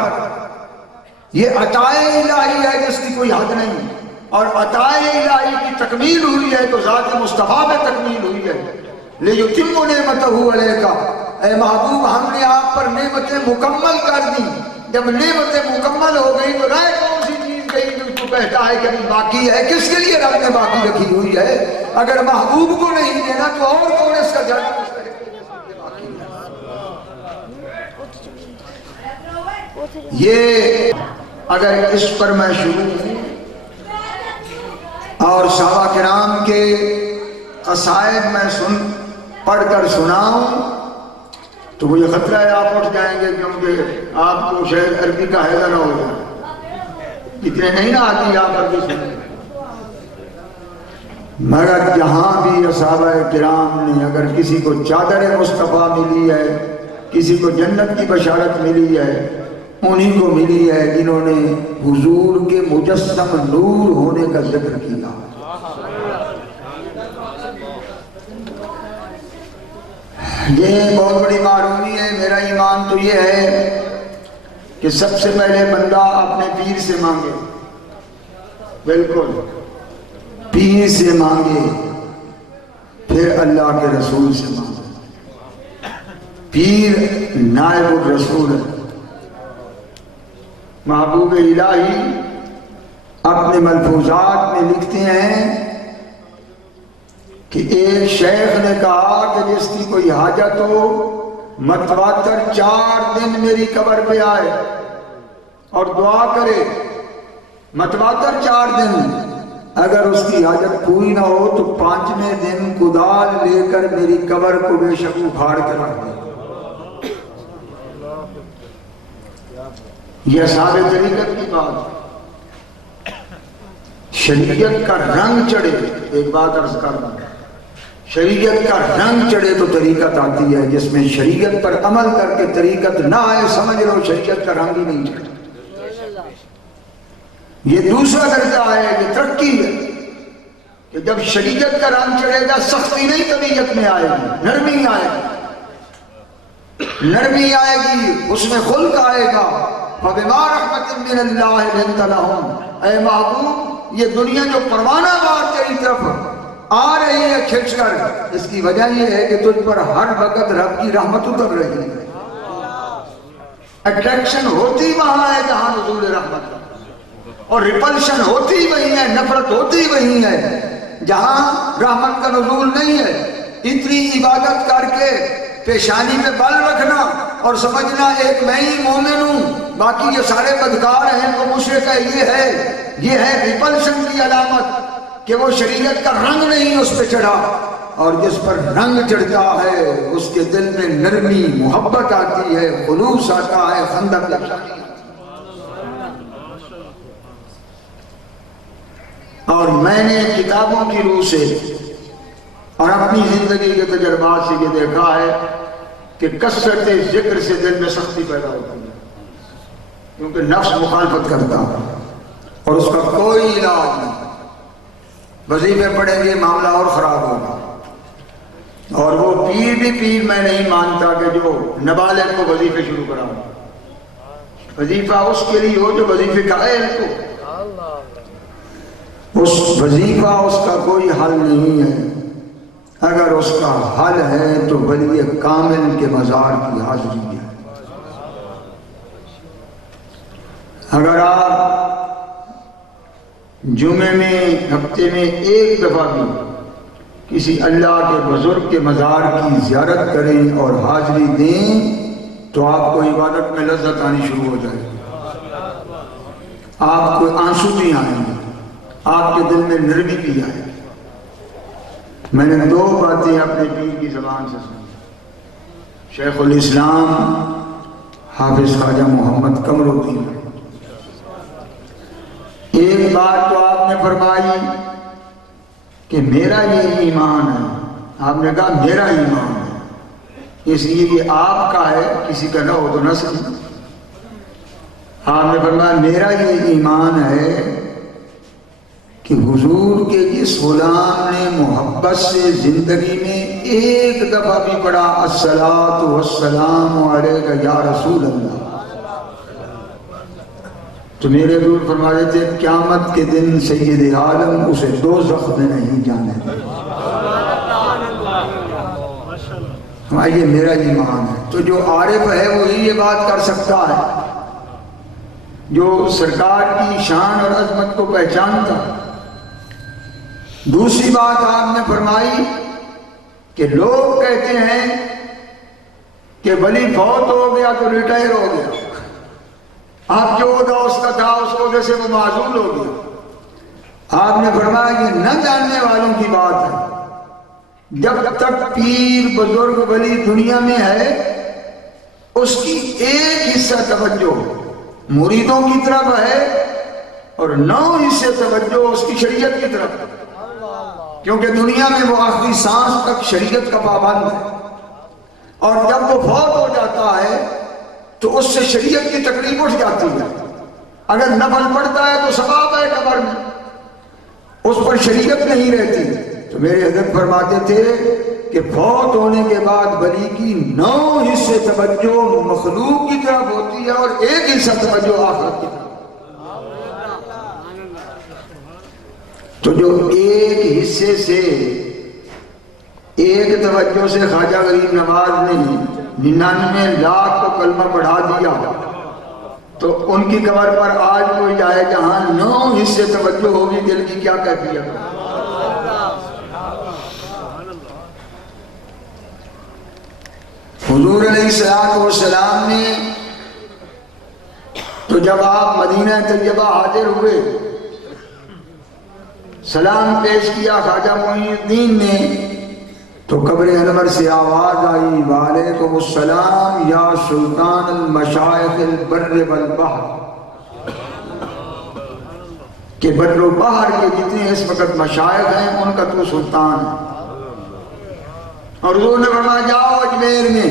یہ عطائے الہی ہے جس کی کوئی حد نہیں، اور عطائے الہی کی تکمیل ہوئی ہے تو ذات مصطفیٰ میں تکمیل ہوئی ہے۔ لِيُتِمُّ نِعْمَتَهُ عَلَيْكَ، اے محبوب ہم نے آپ پر نعمتیں مکمل کر دی۔ جب نعمتیں مکمل ہو گئی تو رائے کون سی چیز گئی جو تو کہتا ہے کہ ابھی باقی ہے؟ کس کے لیے رب نے باقی رکھی ہوئی ہے؟ اگر محبوب کو نہیں دینا تو اور کون اس کا جانا مستحق؟ یہ اگر اس پر میں شروع اور صحابہ کرام کے قصائد میں پڑھ کر سناؤں تو وہ یہ خطرہ ہے آپ اٹھ جائیں گے، کیونکہ آپ کو شاید عربی کا حیدہ نہ ہو جائے، اتنے نہیں نہ آتی آپ عربی سنیں۔ مگر جہاں بھی صحابہ کرام نے اگر کسی کو چادر مصطفیٰ ملی ہے، کسی کو جنت کی بشارت ملی ہے، انہی کو ملی ہے جنہوں نے حضور کے مجسم نور ہونے کا ذکر کیا۔ یہ بہت بڑی معلومی ہے۔ میرا ایمان تو یہ ہے کہ سب سے پہلے بندہ اپنے پیر سے مانگے، بالکل پیر سے مانگے، پھر اللہ کے رسول سے مانگے۔ پیر نائب الرسول ہے۔ محبوب الہی اپنے ملفوظات میں لکھتے ہیں کہ ایک شیخ نے کہا کہ جس کی کوئی حاجت ہو متواتر 4 دن میری قبر پہ آئے اور دعا کرے، متواتر 4 دن، اگر اس کی حاجت پوری نہ ہو تو 5ویں دن کدال لے کر میری قبر کو بے شک اکھاڑ کے رکھ دے۔ یہ اصحاب طریقت کی بات، شریعت کا رنگ چڑھے۔ ایک بات عرض کر دوں، شریعت کا رنگ چڑھے تو طریقت آتی ہے، جس میں شریعت پر عمل کر کے طریقت نہ آئے سمجھ لو شریعت کا رنگ ہی نہیں چڑھا۔ یہ دوسرا درجہ ہے، یہ ترقی ہے کہ جب شریعت کا رنگ چڑھے گا سختی نہیں طبیعت میں آئے گی، نرمی آئے گی، نرمی آئے گی، اس میں خلق آئے گا۔ فَبِمَا رَحْمَةٍ مِّنَ اللَّهِ لِنْتَ لَهُمْ، اے محبوب یہ دنیا جو پروانہ بار تیری طرف آ رہی ہے کھچ کر، اس کی وجہ یہ ہے کہ تجھ پر ہر وقت رب کی رحمت اتر رہی ہے۔ اٹریکشن ہوتی وہاں ہے جہاں نزول رحمت ہے، اور ریپلشن ہوتی وہی ہے، نفرت ہوتی وہی ہے جہاں رحمت کا نزول نہیں ہے۔ اتنی عبادت کر کے پیشانی پہ بل رکھنا اور سمجھنا ایک میں ہی مومن ہوں، باقی یہ سارے بدکار ہیں تو مشرک ہے، یہ ہے ریپلشن کی علامت کہ وہ شریعت کا رنگ نہیں اس پہ چڑھا۔ اور جس پر رنگ چڑھتا ہے اس کے دل میں نرمی، محبت آتی ہے، خلوص آتا ہے، خندق لگتی ہے۔ اور میں نے کتابوں کی روح سے اور اپنی زندگی کے تجربات سے یہ دیکھا ہے کہ کثرت ذکر سے دل میں سختی پیدا ہوتی ہے، کیونکہ نفس مخالفت کرتا ہے اور اس کا کوئی علاج نہیں۔ وظیفے پڑھیں گے معاملہ اور خراب ہوگا۔ اور وہ پیر بھی پیر میں نہیں مانتا کہ جو نابالغ کو وظیفے شروع کراؤں۔ وظیفہ اس کے لیے ہو جو وظیفے کا اہل کو، اس وظیفہ اس کا کوئی حل نہیں ہے۔ اگر اس کا حل ہے تو ولی کامل کے مزار کی حاضری ہے۔ اگر آپ جمعے میں ہفتے میں ایک دفعہ بھی کسی اللہ کے بزرگ کے مزار کی زیارت کریں اور حاضری دیں تو آپ کو عبادت میں لذت آنی شروع ہو جائے گی، آپ کو آنسو بھی آئیں گے، آپ کے دل میں نرمی بھی آئے گی۔ میں نے 2 باتیں اپنے پیر کی زبان سے سنی، شیخ الاسلام حافظ خواجہ محمد قمر الدین۔ ایک بات تو آپ نے فرمائی کہ میرا یہ ایمان ہے، آپ نے کہا میرا ایمان ہے، اس لیے کہ آپ کا ہے، کسی کا نہ ہو تو نہ صحیح۔ آپ نے فرمایا میرا یہ ایمان ہے کہ حضور کے جس غلام نے محبت سے زندگی میں ایک دفعہ بھی پڑھا الصلاۃ والسلام علیک یا رسول اللہ، تو میرے حضور فرما رہے تھے قیامت کے دن سید عالم اسے دوزخ میں نہیں جانے دیں۔ یہ میرا ایمان ہے۔ تو جو عارف ہے وہی یہ بات کر سکتا ہے، جو سرکار کی شان اور عظمت کو پہچانتا۔ دوسری بات آپ نے فرمائی کہ لوگ کہتے ہیں کہ ولی فوت ہو گیا تو ریٹائر ہو گیا، اب جو عہدہ اس کا تھا اس عہدے سے وہ معزول ہو گیا۔ آپ نے فرمایا کہ نہ جاننے والوں کی بات ہے، جب تک پیر بزرگ ولی دنیا میں ہے اس کی ایک حصہ توجہ مریدوں کی طرف ہے اور 9 حصے توجہ اس کی شریعت کی طرف، کیونکہ دنیا میں وہ آخری سانس تک شریعت کا پابند ہے، اور جب وہ فوت ہو جاتا ہے تو اس سے شریعت کی تکلیف اٹھ جاتی ہے۔ اگر نفل پڑتا ہے تو ثواب ہے قبر میں، اس پر شریعت نہیں رہتی۔ تو میرے حضرت فرماتے تھے کہ فوت ہونے کے بعد ولی کی 9 حصے توجہ مخلوق کی طرف ہوتی ہے اور 1 حصہ توجہ آخرت کی طرف۔ تو جو ایک حصے سے، ایک توجہ سے خواجہ غریب نواز نے 99 لاکھ کو کلمہ پڑھا دیا، تو ان کی قبر پر آج کوئی جائے جہاں 9 حصے توجہ ہوگی، دل کی کیا کیفیت ہے؟ حضور علیہ السلام نے تو جب آپ مدینہ طیبہ حاضر ہوئے، سلام پیش کیا خواجہ معین الدین نے، تو قبر انور سے آواز آئی وعلیکم السلام یا سلطان المشائخ البر والبحر، کہ بر و بحر کے جتنے اس وقت مشائخ ہیں ان کا تو سلطان ہے۔ اور حضور نے فرمایا جاؤ اجمیر میں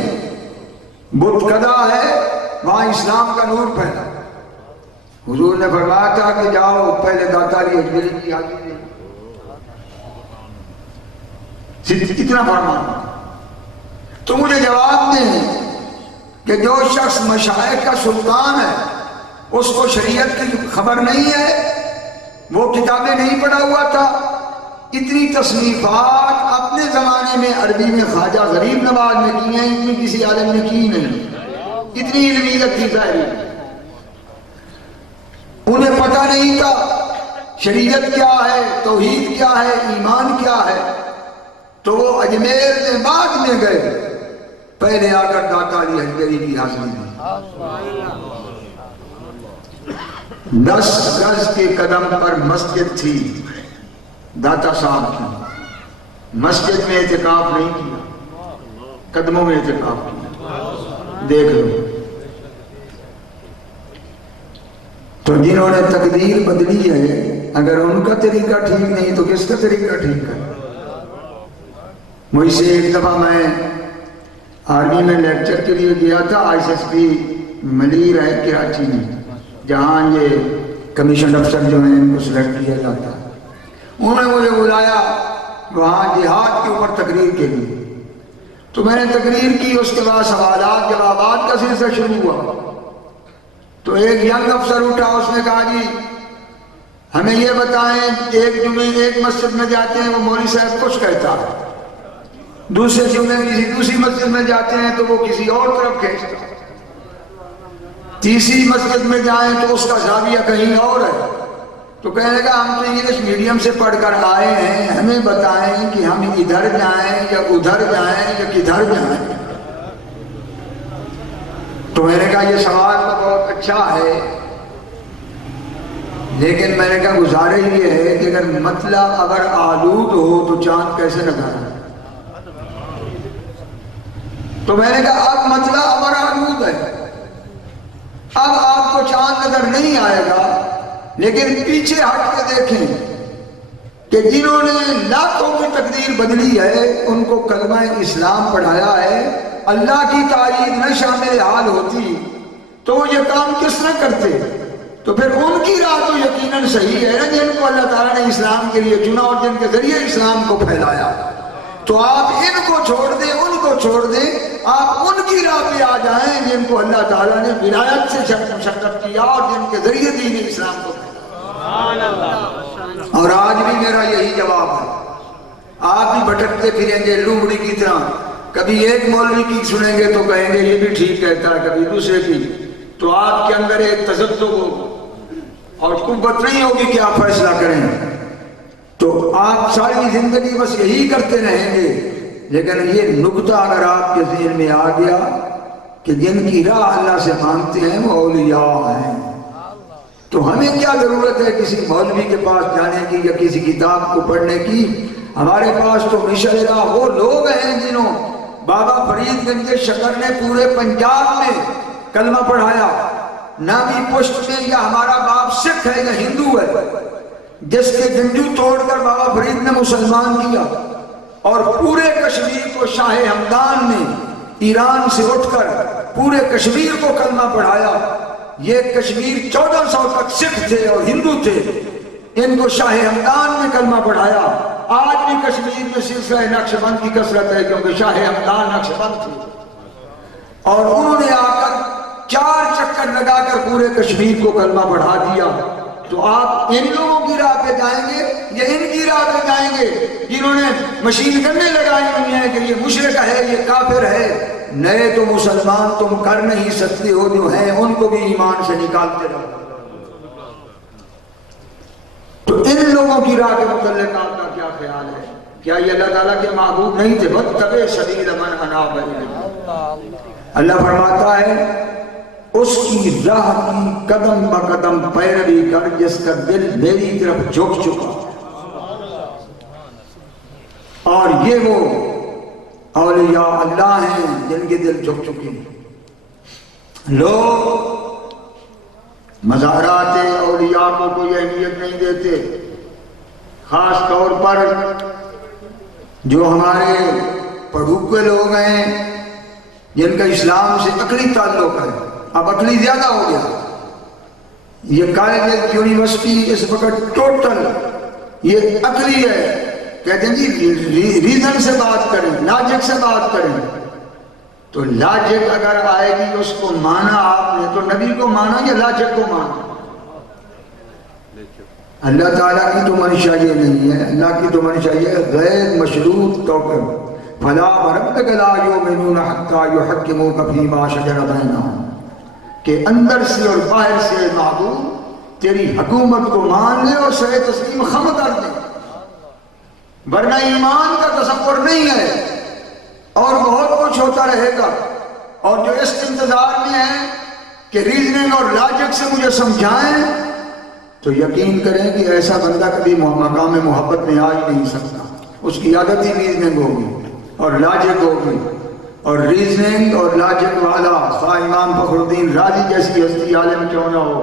بت کدا ہے، وہاں اسلام کا نور پھیلا۔ حضور نے فرمایا تھا کہ جاؤ پہلے داتاری اجمیری کی حاضری دے، کتنا فرمان۔ تو مجھے جواب دیں کہ جو شخص مشائخ کا سلطان ہے اس کو شریعت کی خبر نہیں ہے، وہ کتابیں نہیں پڑھا ہوا تھا، اتنی تصنیفات اپنے زمانے میں عربی میں خواجہ غریب نواز نے کی ہیں، اتنی کسی عالم نے کی نہیں، اتنی علمیت تھی ظاہری۔ انہیں پتہ نہیں تھا شریعت کیا ہے، توحید کیا ہے، ایمان کیا ہے، تو وہ اجمیر سے بعد میں گئے، پہلے آ کر داتا علی حجری کی حاضری دی۔ 10 گز کے قدم پر مسجد تھی داتا صاحب کی، مسجد میں اعتکاف نہیں کیا، قدموں میں اعتکاف کیا، دیکھ لو۔ تو جنہوں نے تقدیر بدلی ہے، اگر ان کا طریقہ ٹھیک نہیں تو کس کا طریقہ ٹھیک ہے؟ مجھ سے ایک دفعہ میں آرمی میں لیکچر کے لیے گیا تھا، ISSP ملیر ہے کراچی میں، جہاں یہ کمیشن افسر جو ہیں ان کو سلیکٹ کیا جاتا ہے۔ انہوں نے مجھے بلایا وہاں جہاد کے اوپر تقریر کے لیے، تو میں نے تقریر کی، اس کے بعد سوالات جوابات کا سلسلہ شروع ہوا۔ تو ایک ینگ افسر اٹھا، اس نے کہا جی ہمیں یہ بتائیں، ایک جمعے ایک مسجد میں جاتے ہیں وہ مولوی صاحب کچھ کہتا ہے، دوسرے جمعے کسی دوسری مسجد میں جاتے ہیں تو وہ کسی اور طرف کھینچتا ہے، تیسری مسجد میں جائیں تو اس کا زاویہ کہیں اور ہے۔ تو کہنے لگا ہم تو انگلش میڈیم سے پڑھ کر آئے ہیں، ہمیں بتائیں کہ ہم ادھر جائیں یا ادھر جائیں یا کدھر جائیں۔ تو میں نے کہا یہ سوال تو بہت اچھا ہے، لیکن میں نے کہا گزارش یہ ہے کہ اگر مطلب اگر آلود ہو تو چاند کیسے لگانا؟ تو میں نے کہا اب مطلب اگر آلود ہے، اب آپ کو چاند نظر نہیں آئے گا، لیکن پیچھے ہٹ کے دیکھیں کہ جنہوں نے لاکھوں کی تقدیر بدلی ہے ان کو کلمہ اسلام پڑھایا ہے، اللہ کی تائید نہ شامل حال ہوتی تو وہ یہ کام کس نہ کرتے؟ تو پھر ان کی راہ تو یقیناً صحیح ہے نا، جن کو اللہ تعالیٰ نے اسلام کے لیے چنا اور جن کے ذریعے اسلام کو پھیلایا. تو آپ ان کو چھوڑ دیں، ان کو چھوڑ دیں، آپ ان کی راہ پہ آ جائیں جن کو اللہ تعالیٰ نے ولایت سے مشقت کیا اور جن کے ذریعے دین اسلام کو پھیلایا. اور آج بھی میرا یہی جواب ہے. آپ بھی بھٹکتے پھریں گے لومڑی کی طرح، کبھی ایک مولوی کی سنیں گے تو کہیں گے یہ بھی ٹھیک کہتا ہے، کبھی دوسرے کی. تو آپ کے اندر ایک تذبذب ہوگا اور قوت نہیں ہوگی کہ آپ فیصلہ کریں. تو آپ ساری زندگی بس یہی کرتے رہیں گے. لیکن یہ نکتہ اگر آپ کے ذہن میں آ گیا کہ جن کی راہ اللہ سے مانگتے ہیں وہ اولیاء ہیں، تو ہمیں کیا ضرورت ہے کسی مولوی کے پاس جانے کی یا کسی کتاب کو پڑھنے کی. ہمارے پاس تو مشاہرہ وہ لوگ ہیں جنہوں بابا فرید گنج شکر نے پورے پنجاب میں کلمہ پڑھایا. نامی پشت میں یا ہمارا باپ سکھ ہے یا ہندو ہے، جس کے گنجو توڑ کر بابا فرید نے مسلمان کیا اور پورے کشمیر کو شاہ ہمدان نے ایران سے اٹھ کر پورے کشمیر کو کلمہ پڑھایا. یہ کشمیر 1400 تک سکھ تھے اور ہندو تھے، ان کو شاہ ہمدان نے کلمہ پڑھایا. آج بھی کشمیر میں سلسلہ نقش بند کی کثرت ہے کیونکہ شاہ ہمدان نقش بند تھے اور انہوں نے آ کر 4 چکر لگا کر پورے کشمیر کو کلمہ پڑھا دیا. تو آپ ان لوگوں کی راہ پہ جائیں گے یا ان کی راہ پہ جائیں گے جنہوں نے مشین گنیں لگائی ہوئی ہیں کہ یہ مشرک ہے، یہ کافر ہے. نئے تو مسلمان تم کر نہیں سکتے ہو، جو ہیں ان کو بھی ایمان سے نکالتے رہو. تو ان لوگوں کی راہ کے متعلق آپ کا کیا خیال ہے؟ کیا یہ اللہ تعالیٰ کے محبوب نہیں تھے؟ وَاتَّبِعْ سَبِيلَ مَنْ أَنَابَ إِلَيَّ. اللہ فرماتا ہے اس کی راہ کی قدم بہ قدم پیروی کر جس کا دل میری طرف جھک چکا. اور یہ وہ اولیاء اللہ ہیں جن کے دل جھک چکے ہیں. لوگ مزارات اولیاء کو کوئی اہمیت نہیں دیتے، خاص طور پر جو ہمارے پڑھوکے لوگ ہیں جن کا اسلام سے عقلی تعلق ہے. اب عقلی زیادہ ہو گیا. یہ کالج یونیورسٹی اس وقت ٹوٹل یہ عقلی ہے. کہتے ہیں جی ریزن سے بات کریں، لاجک سے بات کریں. تو لاجک اگر آئے گی اس کو مانا آپ نے تو نبی کو مانا یا لاجک کو مانا؟ اللہ تعالیٰ کی تو منشا یہ نہیں ہے. اللہ کی تو منشا یہ ہے غیر مشروط توقع. فَلَا وَرَبِّكَ لَا يُؤْمِنُونَ حَتَّى يُحَكِّمُوكَ فِي مَا شَجَرَ بَيْنَهُمْ، کہ اندر سے اور باہر سے معبود تیری حکومت کو مان لے اور سر تسلیم خم کر دے، ورنہ ایمان کا تصور نہیں ہے اور بہت کچھ ہوتا رہے گا. اور جو اس انتظار میں ہے کہ ریزننگ اور لاجک سے مجھے سمجھائیں، تو یقین کریں کہ ایسا بندہ کبھی مقام محبت میں آ ہی نہیں سکتا. اس کی عادت ہی ریزننگ ہوگی اور لاجک ہوگی. اور ریزننگ اور لاجک والا خواہ امام فخر الدین رازی جیسی ہستی عالم کیوں نہ ہو،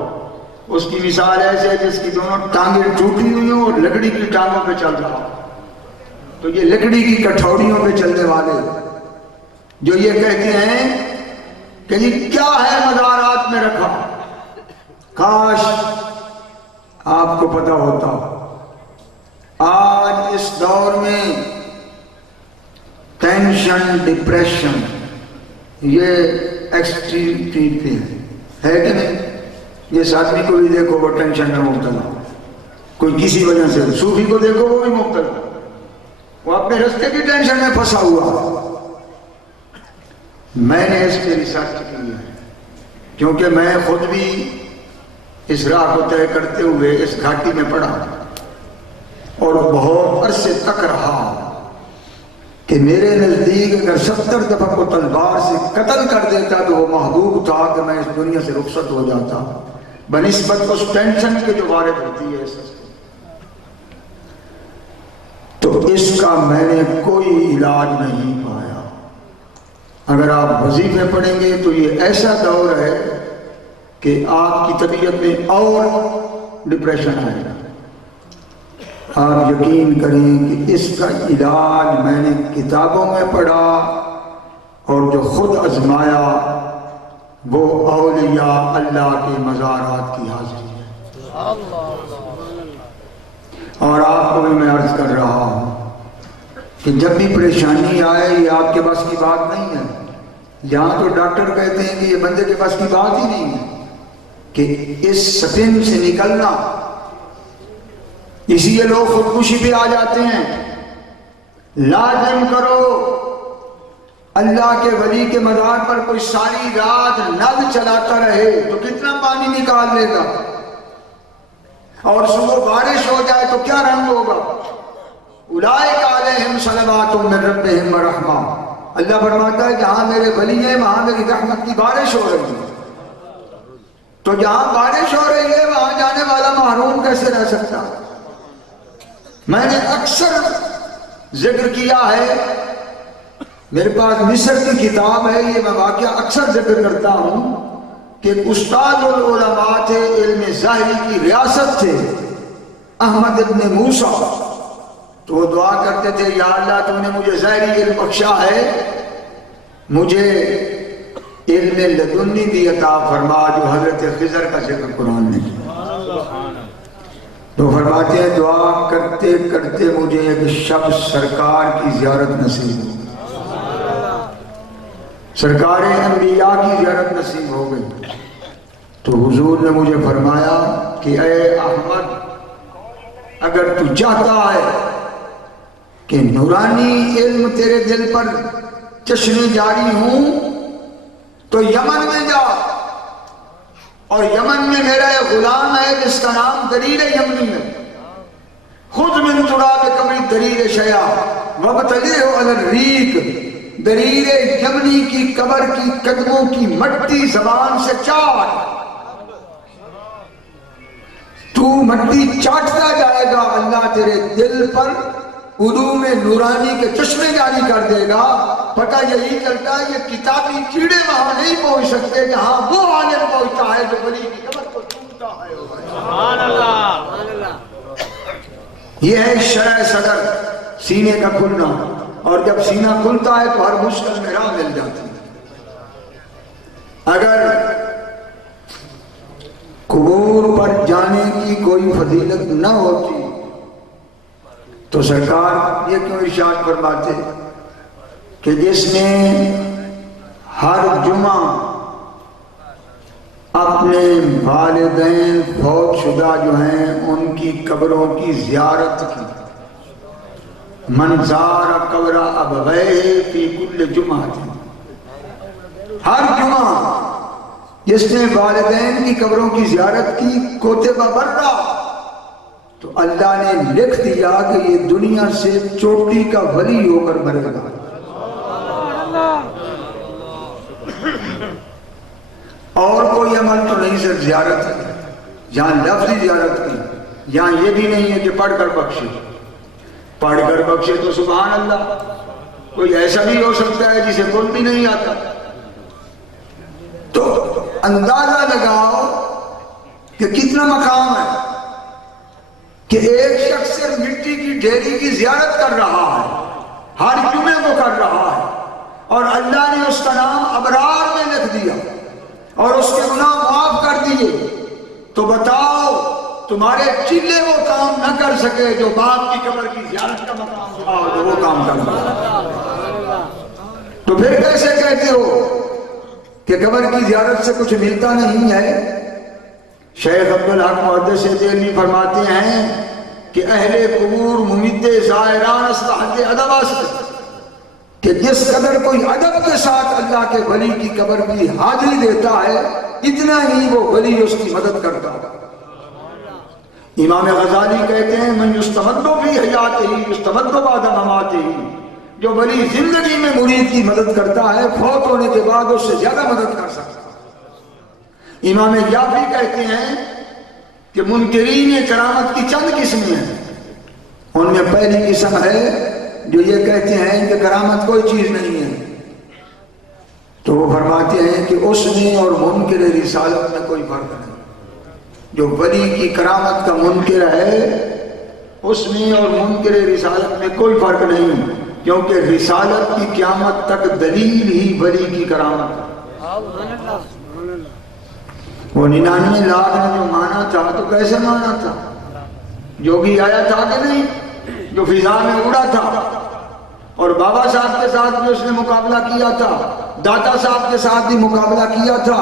اس کی مثال ایسے ہے جس کی دونوں ٹانگیں ٹوٹی ہوئی ہوں اور لکڑی کی ٹانگوں پہ چل رہا ہو. تو یہ لکڑی کی کٹھوڑیوں پہ چلنے والے جو یہ کہتے ہیں کہ جی کیا ہے مزارات میں رکھا، کاش آپ کو پتہ ہوتا. آج اس دور میں ٹینشن، ڈپریشن یہ ایکسٹریم پہ ہے کہ نہیں؟ یہ آدمی کو بھی دیکھو وہ ٹینشن میں مبتلا، کوئی کسی وجہ سے. صوفی کو دیکھو وہ بھی مبتلا، وہ اپنے رستے کی ٹینشن میں پھنسا ہوا. میں نے اس پہ ریسرچ کی ہے کیونکہ میں خود بھی اس راہ کو طے کرتے ہوئے اس گھاٹی میں پڑا اور بہت عرصے تک رہا کہ میرے نزدیک اگر 70 دفعہ کو تلوار سے قتل کر دیتا تو وہ محبوب تھا کہ میں اس دنیا سے رخصت ہو جاتا بنسبت اس ٹینشن کے جو وارد ہوتی ہے. تو اس کا میں نے کوئی علاج نہیں پایا. اگر آپ وظیفے پڑھیں گے تو یہ ایسا دور ہے کہ آپ کی طبیعت میں اور ڈپریشن آئے گا. آپ یقین کریں کہ اس کا علاج میں نے کتابوں میں پڑھا اور جو خود آزمایا وہ اولیاء اللہ کے مزارات کی حاضری ہے. اور آپ کو بھی میں عرض کر رہا ہوں کہ جب بھی پریشانی آئے یہ آپ کے بس کی بات نہیں ہے. یہاں تو ڈاکٹر کہتے ہیں کہ یہ بندے کے بس کی بات ہی نہیں ہے کہ اس سفن سے نکلنا. اسی لیے لوگ خودکشی پہ آ جاتے ہیں. لازم کرو اللہ کے ولی کے مزار پر کوئی ساری رات نل چلاتا رہے تو کتنا پانی نکال لے گا, اور صبح بارش ہو جائے تو کیا رنگ ہوگا. اولئک علیہم صلوات من ربہم ورحمہ. اللہ فرماتا ہے جہاں میرے ولی ہیں وہاں میری رحمت کی بارش ہو رہی ہے. تو جہاں بارش ہو رہی ہے وہاں جانے والا محروم کیسے رہ سکتا. میں نے اکثر ذکر کیا ہے, میرے پاس مصر کی کتاب ہے, یہ میں واقعہ اکثر ذکر کرتا ہوں کہ استاد العلماء تھے, علم ظاہری کی ریاست تھے, احمد ابن موسیٰ. تو وہ دعا کرتے تھے یا اللہ تم نے مجھے ظاہری علم بخشا ہے, مجھے علم لدنی بھی عطا فرما جو حضرت خضر کا ذکر قرآن نے کیا. تو فرماتے ہیں دعا کرتے کرتے مجھے ایک شب سرکار کی زیارت نصیب ہو, سرکار انبیاء کی زیارت نصیب ہو گئی. تو حضور نے مجھے فرمایا کہ اے احمد اگر تو چاہتا ہے کہ نورانی علم تیرے دل پر چشمے جاری ہوں تو یمن میں جا, اور یمن میں میرا ایک غلام ہے جس کا نام دریر یمنی ہے. خود من تراب قبر دریر شیا وابتلیہ علی الریق. دریر یمنی کی قبر کی قدموں کی مٹی زبان سے چاٹ, تو مٹی چاٹتا جائے گا, اللہ تیرے دل پر علوم نورانی کے چشمے جاری کر دے گا. پتہ یہی چلتا ہے یہ کتابی کیڑے وہاں نہیں پہنچ سکتے جہاں وہ عالم پہنچتا ہے جو ولی کی قبر کو چومتا ہے. سبحان اللہ. یہ ہے شرع صدر, سینے کا کھلنا, اور جب سینہ کھلتا ہے تو ہر مشکل میں راہ مل جاتی ہے. اگر قبور پر جانے کی کوئی فضیلت نہ ہوتی تو سرکار یہ کیوں ارشاد فرماتے کہ جس نے ہر جمعہ اپنے والدین فوت شدہ جو ہیں ان کی قبروں کی زیارت کی, من زار قبر ابویہ فی کل جمعہ, ہر جمعہ جس نے والدین کی قبروں کی زیارت کی کوتبہ برہ, تو اللہ نے لکھ دیا کہ یہ دنیا سے چوٹی کا ولی ہو کر مرے گا. اور کوئی عمل تو نہیں, صرف زیارت ہے. جہاں لفظی زیارت کی, یہاں یہ بھی نہیں ہے کہ پڑھ کر بخشے. پڑھ کر بخشے تو سبحان اللہ, کوئی ایسا بھی ہو سکتا ہے جسے کل بھی نہیں آتا. تو اندازہ لگاؤ کہ کتنا مقام ہے کہ ایک شخص صرف مٹی کی ڈھیری کی زیارت کر رہا ہے, ہر جمعے کو کر رہا ہے, اور اللہ نے اس کا نام ابرار میں لکھ دیا اور اس کے گناہ معاف کر دیے. تو بتاؤ تمہارے چلے وہ کام نہ کر سکے جو باپ کی قبر کی زیارت کا مقام تھا, تو وہ کام کر دیا. تو پھر کیسے کہتے ہو کہ قبر کی زیارت سے کچھ ملتا نہیں ہے. شیخ عبدالحق محدث دہلوی فرماتے ہیں کہ اہل قبور ممد زائران اصلاحت ادب است, کہ جس قدر کوئی ادب کے ساتھ اللہ کے ولی کی قبر کی حاضری دیتا ہے اتنا ہی وہ ولی اس کی مدد کرتا ہے. امام غزالی کہتے ہیں من یستمد فی حیاتہ یستمد بعد مماتہ, جو ولی زندگی میں مرید کی مدد کرتا ہے فوت ہونے کے بعد اس سے زیادہ مدد کر سکتا ہے. امام یافی کہتے ہیں کہ منکرین کرامت کی چند قسمیں ہیں. ان میں پہلی قسم ہے جو یہ کہتے ہیں کہ کرامت کوئی چیز نہیں ہے. تو وہ فرماتے ہیں کہ اس میں اور منکر رسالت میں کوئی فرق نہیں. جو ولی کی کرامت کا منکر ہے اس میں اور منکر رسالت میں کوئی فرق نہیں, کیونکہ رسالت کی قیامت تک دلیل ہی ولی کی کرامت ہے. وہ 99 لاکھ نے جو مانا تھا تو کیسے مانا تھا؟ جوگی آیا تھا کہ نہیں جو فضا میں اڑا تھا؟ اور بابا صاحب کے ساتھ بھی اس نے مقابلہ کیا تھا، داتا صاحب کے ساتھ بھی مقابلہ کیا تھا،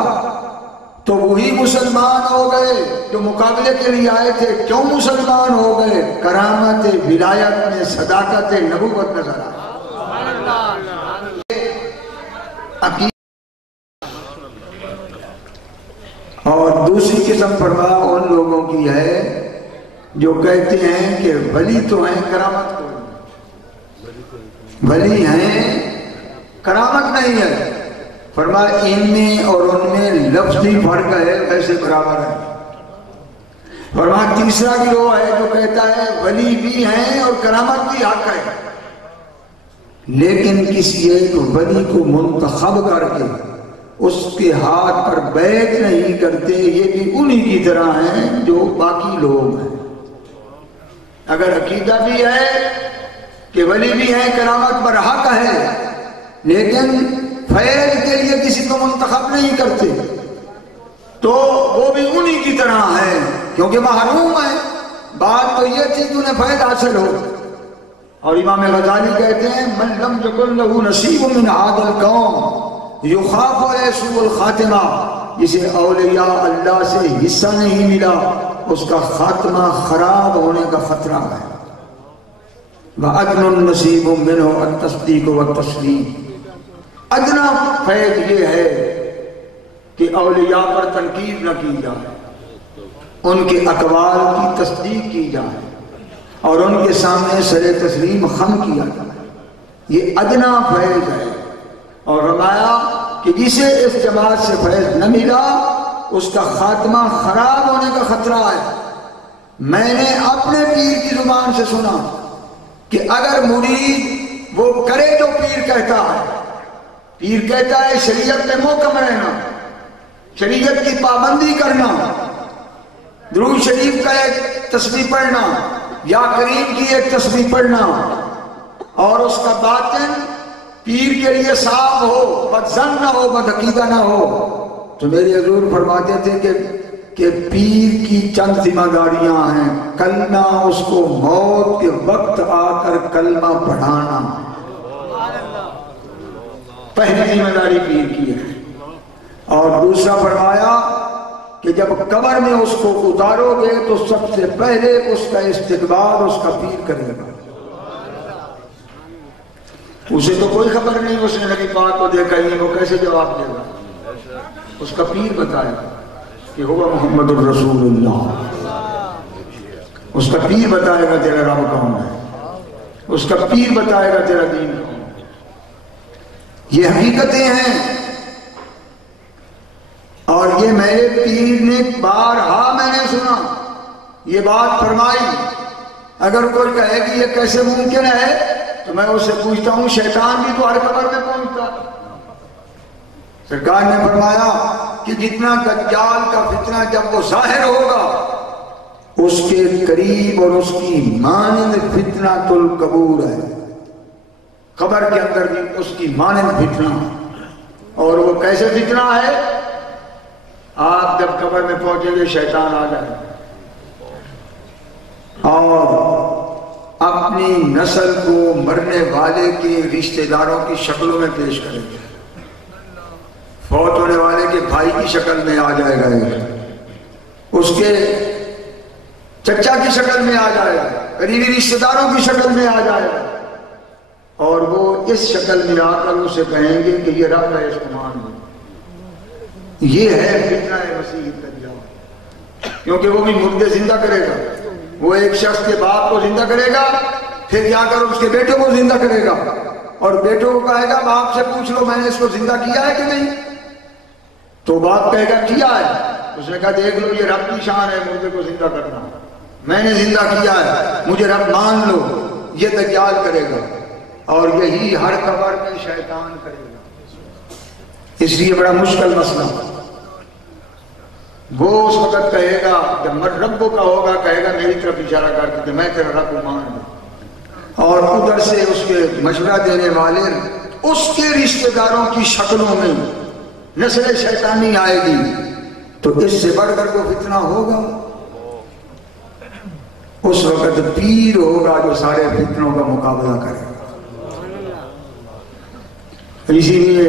تو وہی مسلمان ہو گئے جو مقابلے کے لیے آئے تھے۔ کیوں مسلمان ہو گئے؟ کرامت ولایت میں صداقت نبوت نظر آئی۔ اور دوسری قسم فرمایا ان لوگوں کی ہے جو کہتے ہیں کہ ولی تو ہیں کرامت کو، ولی ہیں کرامت نہیں ہے۔ فرمایا ان میں اور ان میں لفظی فرق ہے، ویسے برابر ہے۔ فرمایا تیسرا گروہ ہے جو کہتا ہے ولی بھی ہیں اور کرامت بھی حق ہے، لیکن کسی ایک ولی کو منتخب کر کے اس کے ہاتھ پر بیعت نہیں کرتے، یہ بھی انہی کی طرح ہیں جو باقی لوگ ہیں۔ اگر عقیدہ بھی ہے کہ ولی بھی ہیں کرامت پر حق ہے، لیکن فیض کے لیے کسی کو منتخب نہیں کرتے، تو وہ بھی انہی کی طرح ہے، کیونکہ محروم ہے۔ بات تو یہ تھی کہ انہیں فیض حاصل ہو۔ اور امام غزالی کہتے ہیں من لم یکن لہ نصیب من هذا القوم یخاف سوء الخاتمہ، جسے اولیاء اللہ سے حصہ نہیں ملا اس کا خاتمہ خراب ہونے کا خطرہ ہے۔ وَأَدْنُ النَّصِيبُ مِنْهُ التصدیق والتسلیم، ادنا فیض یہ ہے کہ اولیاء پر تنقید نہ کی جائے، ان کے اقوال کی تصدیق کی جائے اور ان کے سامنے سر تسلیم خم کیا جائے، یہ ادنا فیض ہے۔ اور فرمایا کہ جسے اس جماعت سے فیض نہ ملا اس کا خاتمہ خراب ہونے کا خطرہ ہے۔ میں نے اپنے پیر کی زبان سے سنا کہ اگر مرید وہ کرے جو پیر کہتا ہے، پیر کہتا ہے شریعت میں محکم رہنا، شریعت کی پابندی کرنا، درود شریف کا ایک تسبیح پڑھنا یا کریم کی ایک تسبیح پڑھنا، اور اس کا باطن پیر کے لیے صاف ہو، بدظن نہ ہو، بدعقیدہ نہ ہو، تو میرے حضور فرماتے تھے کہ پیر کی چند ذمہ داریاں ہیں۔ کلمہ اس کو موت کے وقت آ کر کلمہ پڑھانا، پہلی ذمہ داری پیر کی ہے۔ اور دوسرا فرمایا کہ جب قبر میں اس کو اتارو گے تو سب سے پہلے اس کا استقبال اس کا پیر کرے گا۔ اسے تو کوئی خبر نہیں، اس نے نبی پاک کو دیکھا ہی، وہ کیسے جواب دے گا؟ اس کا پیر بتائے گا کہ ہوا محمد الرسول اللہ، اس کا پیر بتائے گا تیرا رب کون ہے، اس کا پیر بتائے گا تیرا دین کون ہے۔ یہ حقیقتیں ہیں، اور یہ میرے پیر نے بارہا میں نے سنا یہ بات فرمائی۔ اگر کوئی کہے کہ یہ کیسے ممکن ہے تو میں اس سے پوچھتا ہوں شیطان بھی تو ہر قبر میں پہنچتا۔ سرکار نے فرمایا کہ جتنا دجال کا فتنہ جب وہ ظاہر ہوگا اس کے قریب اور اس کی مانند فتنہ القبور ہے، قبر کے اندر بھی اس کی مانند فتنہ۔ اور وہ کیسے فتنہ ہے؟ آپ جب قبر میں پہنچیں گے شیطان آ جائے اور اپنی نسل کو مرنے والے کے رشتہ داروں کی شکلوں میں پیش کرے گا، فوت ہونے والے کے بھائی کی شکل میں آ جائے گا، اس کے چچا کی شکل میں آ جائے گا، قریبی رشتہ داروں کی شکل میں آ جائے گا، اور وہ اس شکل میں آ کر اسے کہیں گے کہ یہ رب ہے، اس کو مان لو۔ یہ ہے فتنہ مسیح دجال، کیونکہ وہ بھی مردے زندہ کرے گا۔ وہ ایک شخص کے باپ کو زندہ کرے گا، پھر جا کر اس کے بیٹے کو زندہ کرے گا، اور بیٹوں کو کہے گا باپ سے پوچھ لو میں نے اس کو زندہ کیا ہے کہ نہیں، تو باپ کہے گا کیا ہے، اس نے کہا دیکھ لو یہ رب کی شان ہے مردے کو زندہ کرنا، میں نے زندہ کیا ہے، مجھے رب مان لو۔ یہ دجال کرے گا، اور یہی ہر قبر میں شیطان کرے گا۔ اس لیے بڑا مشکل مسئلہ۔ وہ اس وقت کہے گا جب رب کا ہوگا، کہے گا میری طرف اشارہ کر کے کہ میں تیرا رب مان لوں، اور ادھر سے اس کے مشورہ دینے والے اس کے رشتہ داروں کی شکلوں میں نسل شیطانی آئے گی، تو اس سے بڑھ کر کوئی فتنہ ہوگا؟ اس وقت پیر ہوگا جو سارے فتنوں کا مقابلہ کرے گا۔ اسی لیے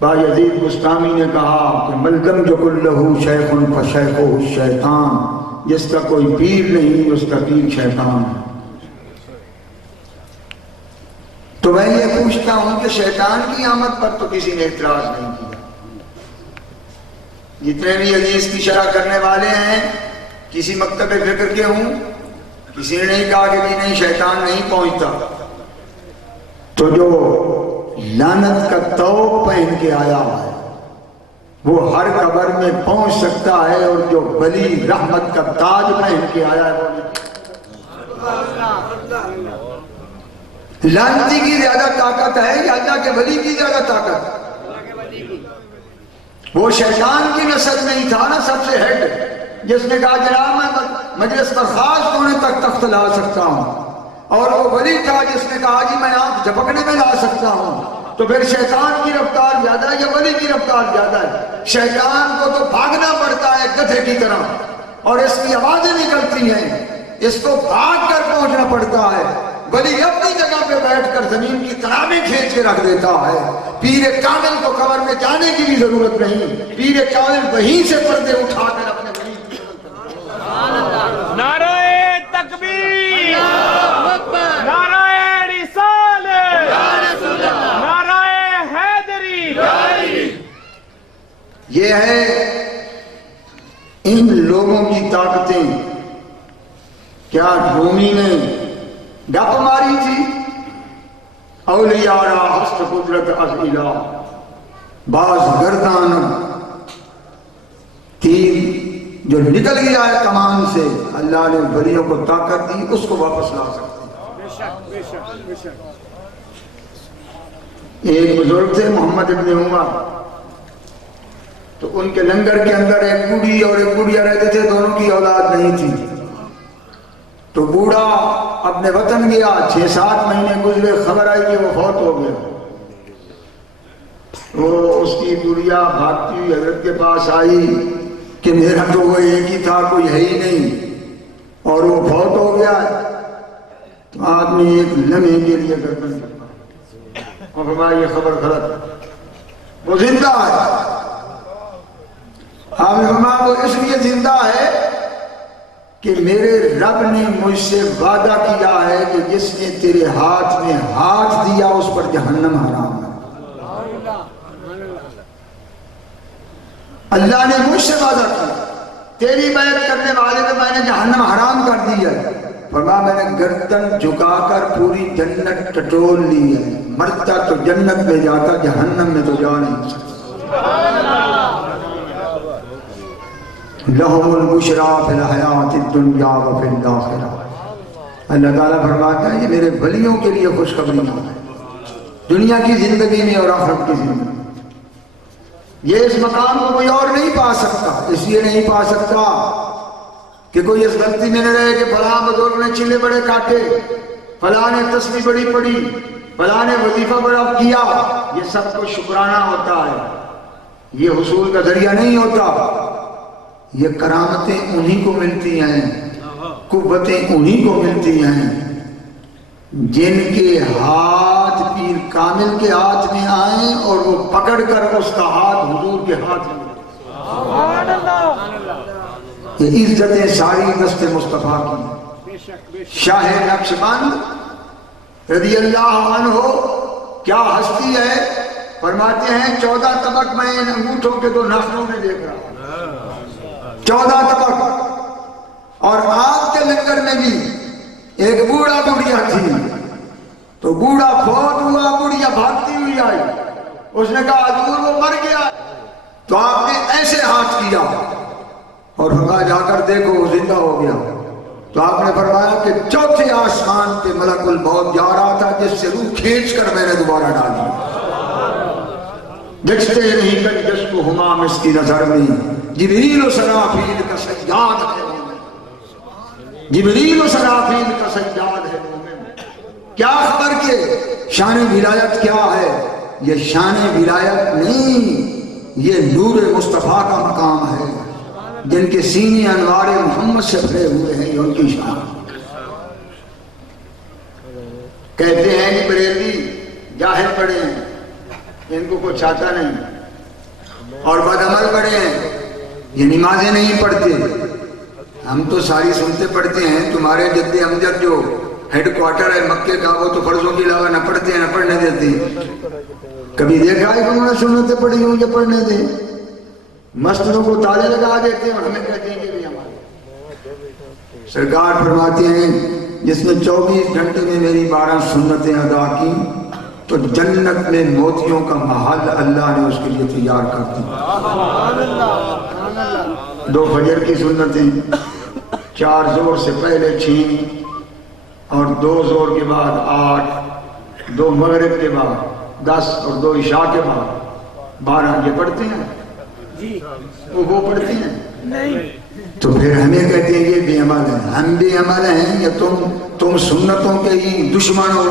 بایزید بستامی نے کہا کہ ملکم جو کلہو شیخ فشیخہ الشیطان، جس کا کوئی پیر نہیں اس کا پیر شیطان ہے۔ تو میں یہ پوچھتا ہوں کہ شیطان کی آمد پر تو کسی نے اعتراض نہیں کیا۔ جتنے بھی حدیث کی شرح کرنے والے ہیں کسی مکتب فکر کے ہوں، کسی نے نہیں کہا کہ نہیں شیطان نہیں پہنچتا۔ تو جو لعنت کا توق پہن کے آیا ہے وہ ہر قبر میں پہنچ سکتا ہے، اور جو ولی رحمت کا تاج پہن کے آیا ہے وہ لعنتی کی زیادہ طاقت ہے یا اللہ کے ولی کی زیادہ طاقت؟ وہ شیطان کی نسل نہیں تھا نا سب سے ہیڈ، جس نے کہا جناب میں مجلس برخاست ہونے تک تخت لا سکتا ہوں، اور وہ ولی تھا جس نے کہا جی میں آنکھ جھپکنے میں لا سکتا ہوں۔ تو پھر شیطان کی رفتار زیادہ ہے یا ولی کی رفتار زیادہ ہے؟ شیطان کو تو بھاگنا پڑتا ہے گدھے کی طرح، اور اس کی آوازیں نکلتی ہیں، اس کو بھاگ کر پہنچنا پڑتا ہے۔ ولی اپنی جگہ پہ بیٹھ کر زمین کی ترابیں کھینچ کے رکھ دیتا ہے۔ پیر کامل کو قبر میں جانے کی بھی ضرورت نہیں، پیر کامل وہیں سے پردے اٹھا کر اپنے ولی کی نعرہ تکبیر، نعرہ رسالت، نعرہ حیدری۔ یہ ہے ان لوگوں کی طاقتیں۔ کیا رومی نے گپ ماری تھی؟ اولیاء را ہست قدرت از الہ، باز گردان تیر جو نکل گیا ہے کمان سے، اللہ نے ولیوں کو طاقت دی، اس کو واپس لا سکتے ہیں۔ ایک بزرگ تھے محمد ابن عمر، تو ان کے لنگر کے اندر ایک بوڑھی اور ایک بوڑھیا رہتے تھے، دونوں کی اولاد نہیں تھی۔ تو بوڑھا اپنے وطن گیا، 6-7 مہینے گزرے، خبر آئی کہ وہ فوت ہو گیا۔ وہ اس کی بوڑھیا بھاگتی ہوئی حضرت کے پاس آئی کہ میرا تو وہ ایک ہی تھا، کوئی ہے ہی نہیں، اور وہ فوت ہو گیا۔ تو آپ نے ایک لمحے کے لیے گردن پکڑا اور فرمایا یہ خبر غلط ہے، وہ زندہ ہے۔ آپ نے فرمایا وہ اس لیے زندہ ہے کہ میرے رب نے مجھ سے وعدہ کیا ہے کہ جس نے تیرے ہاتھ میں ہاتھ دیا اس پر جہنم حرام ہے۔ اللہ نے مجھ سے وعدہ کیا تیری بیعت کرنے والے کو میں نے جہنم حرام کر دی ہے۔ فرمایا میں نے گردن جھکا کر پوری جنت ٹٹول لی ہے، مرتا تو جنت میں جاتا، جہنم میں تو جا نہیں سکتا۔ لہم البشریٰ فی الحیات الدنیا وفی الآخرہ۔ اللہ تعالیٰ فرماتا ہے یہ میرے ولیوں کے لیے خوشخبریاں ہیں، دنیا کی زندگی میں اور آخرت کی زندگی میں۔ یہ اس مقام کو کوئی اور نہیں پا سکتا، اس لیے نہیں پا سکتا کہ کوئی اس غلطی میں نہ رہے کہ فلاں بزرگ نے چلے بڑے کاٹے، فلاں نے تسبیح بڑی پڑھی، فلاں نے وظیفہ بڑا کیا۔ یہ سب کو شکرانہ ہوتا ہے، یہ حصول کا ذریعہ نہیں ہوتا۔ یہ کرامتیں انہی کو ملتی ہیں، قوتیں انہی کو ملتی ہیں جن کے ہاتھ پیر کامل کے ہاتھ میں آئیں اور وہ پکڑ کر اس کا ہاتھ حضور کے ہاتھ میں۔ یہ عزتیں ساری دست مصطفیٰ کی۔ شاہ نقشبند رضی اللہ عنہ کیا ہستی ہے، فرماتے ہیں 14 طبق میں ان انگوٹھوں کے 2 ناخنوں میں دیکھ رہا ہوں، 14 طبق۔ اور آپ کے لنگر میں بھی ایک بوڑھا بوڑھیا تھی، تو بوڑھا فوت ہوا، بوڑھیا بھاگتی ہوئی آئی، اس نے کہا حضور وہ مر گیا۔ تو آپ نے ایسے ہاتھ کیا اور کہا جا کر دیکھو وہ زندہ ہو گیا۔ تو آپ نے فرمایا کہ 4تھے آسمان پہ ملک الموت جا رہا تھا، جس سے روح کھینچ کر میں نے دوبارہ ڈالی۔ جچتے نہیں کر جس کو ہمام اس کی نظر میں، جبریل و سرافیل کا سجاد ہے مومن، جبریل و سرافیل کا سجاد ہے مومن۔ کیا خبر کہ شان ولایت کیا ہے؟ یہ شان ولایت نہیں، یہ نور مصطفیٰ کا مقام ہے، جن کے سینے انوار محمد سے بھرے ہوئے ہیں، یہ ان کی شان۔ کہتے ہیں کہ بریلوی جاہل پڑے ہیں، ان کو کچھ آتا نہیں، اور بدعمل پڑے ہیں، یہ نمازیں نہیں پڑھتے۔ ہم تو ساری سنتے پڑھتے ہیں، تمہارے جد امجد جو ہیڈ کوارٹر ہے مکے کا، وہ تو فرضوں کے علاوہ نہ پڑھتے ہیں نہ پڑھنے دیتے ہیں۔ کبھی دیکھا ہے کہ انہوں نے سنتیں پڑھی ہوں کہ پڑھنے دیں؟ مسجدوں کو تالے لگا دیتے ہیں اور ہمیں کہتے ہیں کہ بھی ہمارے۔ سرکار فرماتے ہیں جس نے 24 گھنٹے میں میری 12 سنتیں ادا کی تو جنت میں موتیوں کا محل اللہ نے اس کے لیے تیار کر دیا۔ 2 فجر کی سنتیں، 4 زور سے پہلے 6، اور 2 زور کے بعد 8، 2 مغرب کے بعد 10، اور 2 عشاء کے بعد 12۔ یہ پڑھتے ہیں وہ پڑھتے ہیں نہیں، تو پھر ہمیں کہتے ہیں یہ بے عمل ہیں۔ ہم بے عمل ہیں یا تم سنتوں کے ہی دشمن ہو،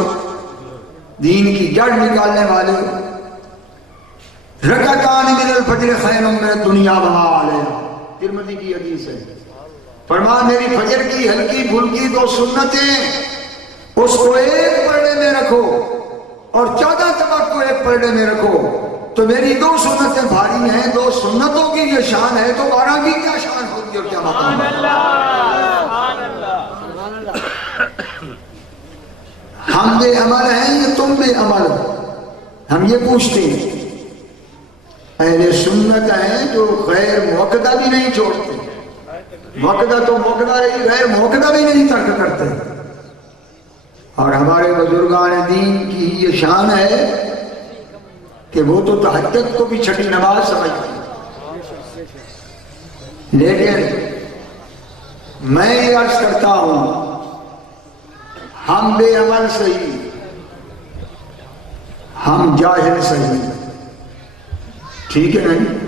دین کی جڑ نکالنے والے ہو۔ رکعتان من الفجر خیر من الدنیا وما علیہا، ترمذی کی حدیث ہے۔ فرمایا میری فجر کی ہلکی پھلکی 2 سنتیں، اس کو ایک پردے میں رکھو اور 14 طبق کو ایک پردے میں رکھو، تو میری 2 سنتیں بھاری ہیں۔ 2 سنتوں کی یہ شان ہے تو 12 کی کیا شان ہوگی اور کیا مقام ہے؟ ہم بے عمل ہیں یا تم بے عمل؟ ہم یہ پوچھتے ہیں۔ اہل سنت ہیں جو غیر موقدہ بھی نہیں چھوڑتے، موقدہ تو موقدہ رہی، غیر موقدہ بھی نہیں ترک کرتے۔ اور ہمارے بزرگان دین کی یہ شان ہے کہ وہ تو تہجد کو بھی چھٹی نماز سمجھتے ہیں۔ لیکن میں یہ عرض کرتا ہوں، ہم بے عمل صحیح، ہم جاہل صحیح، ٹھیک ہے نہیں؟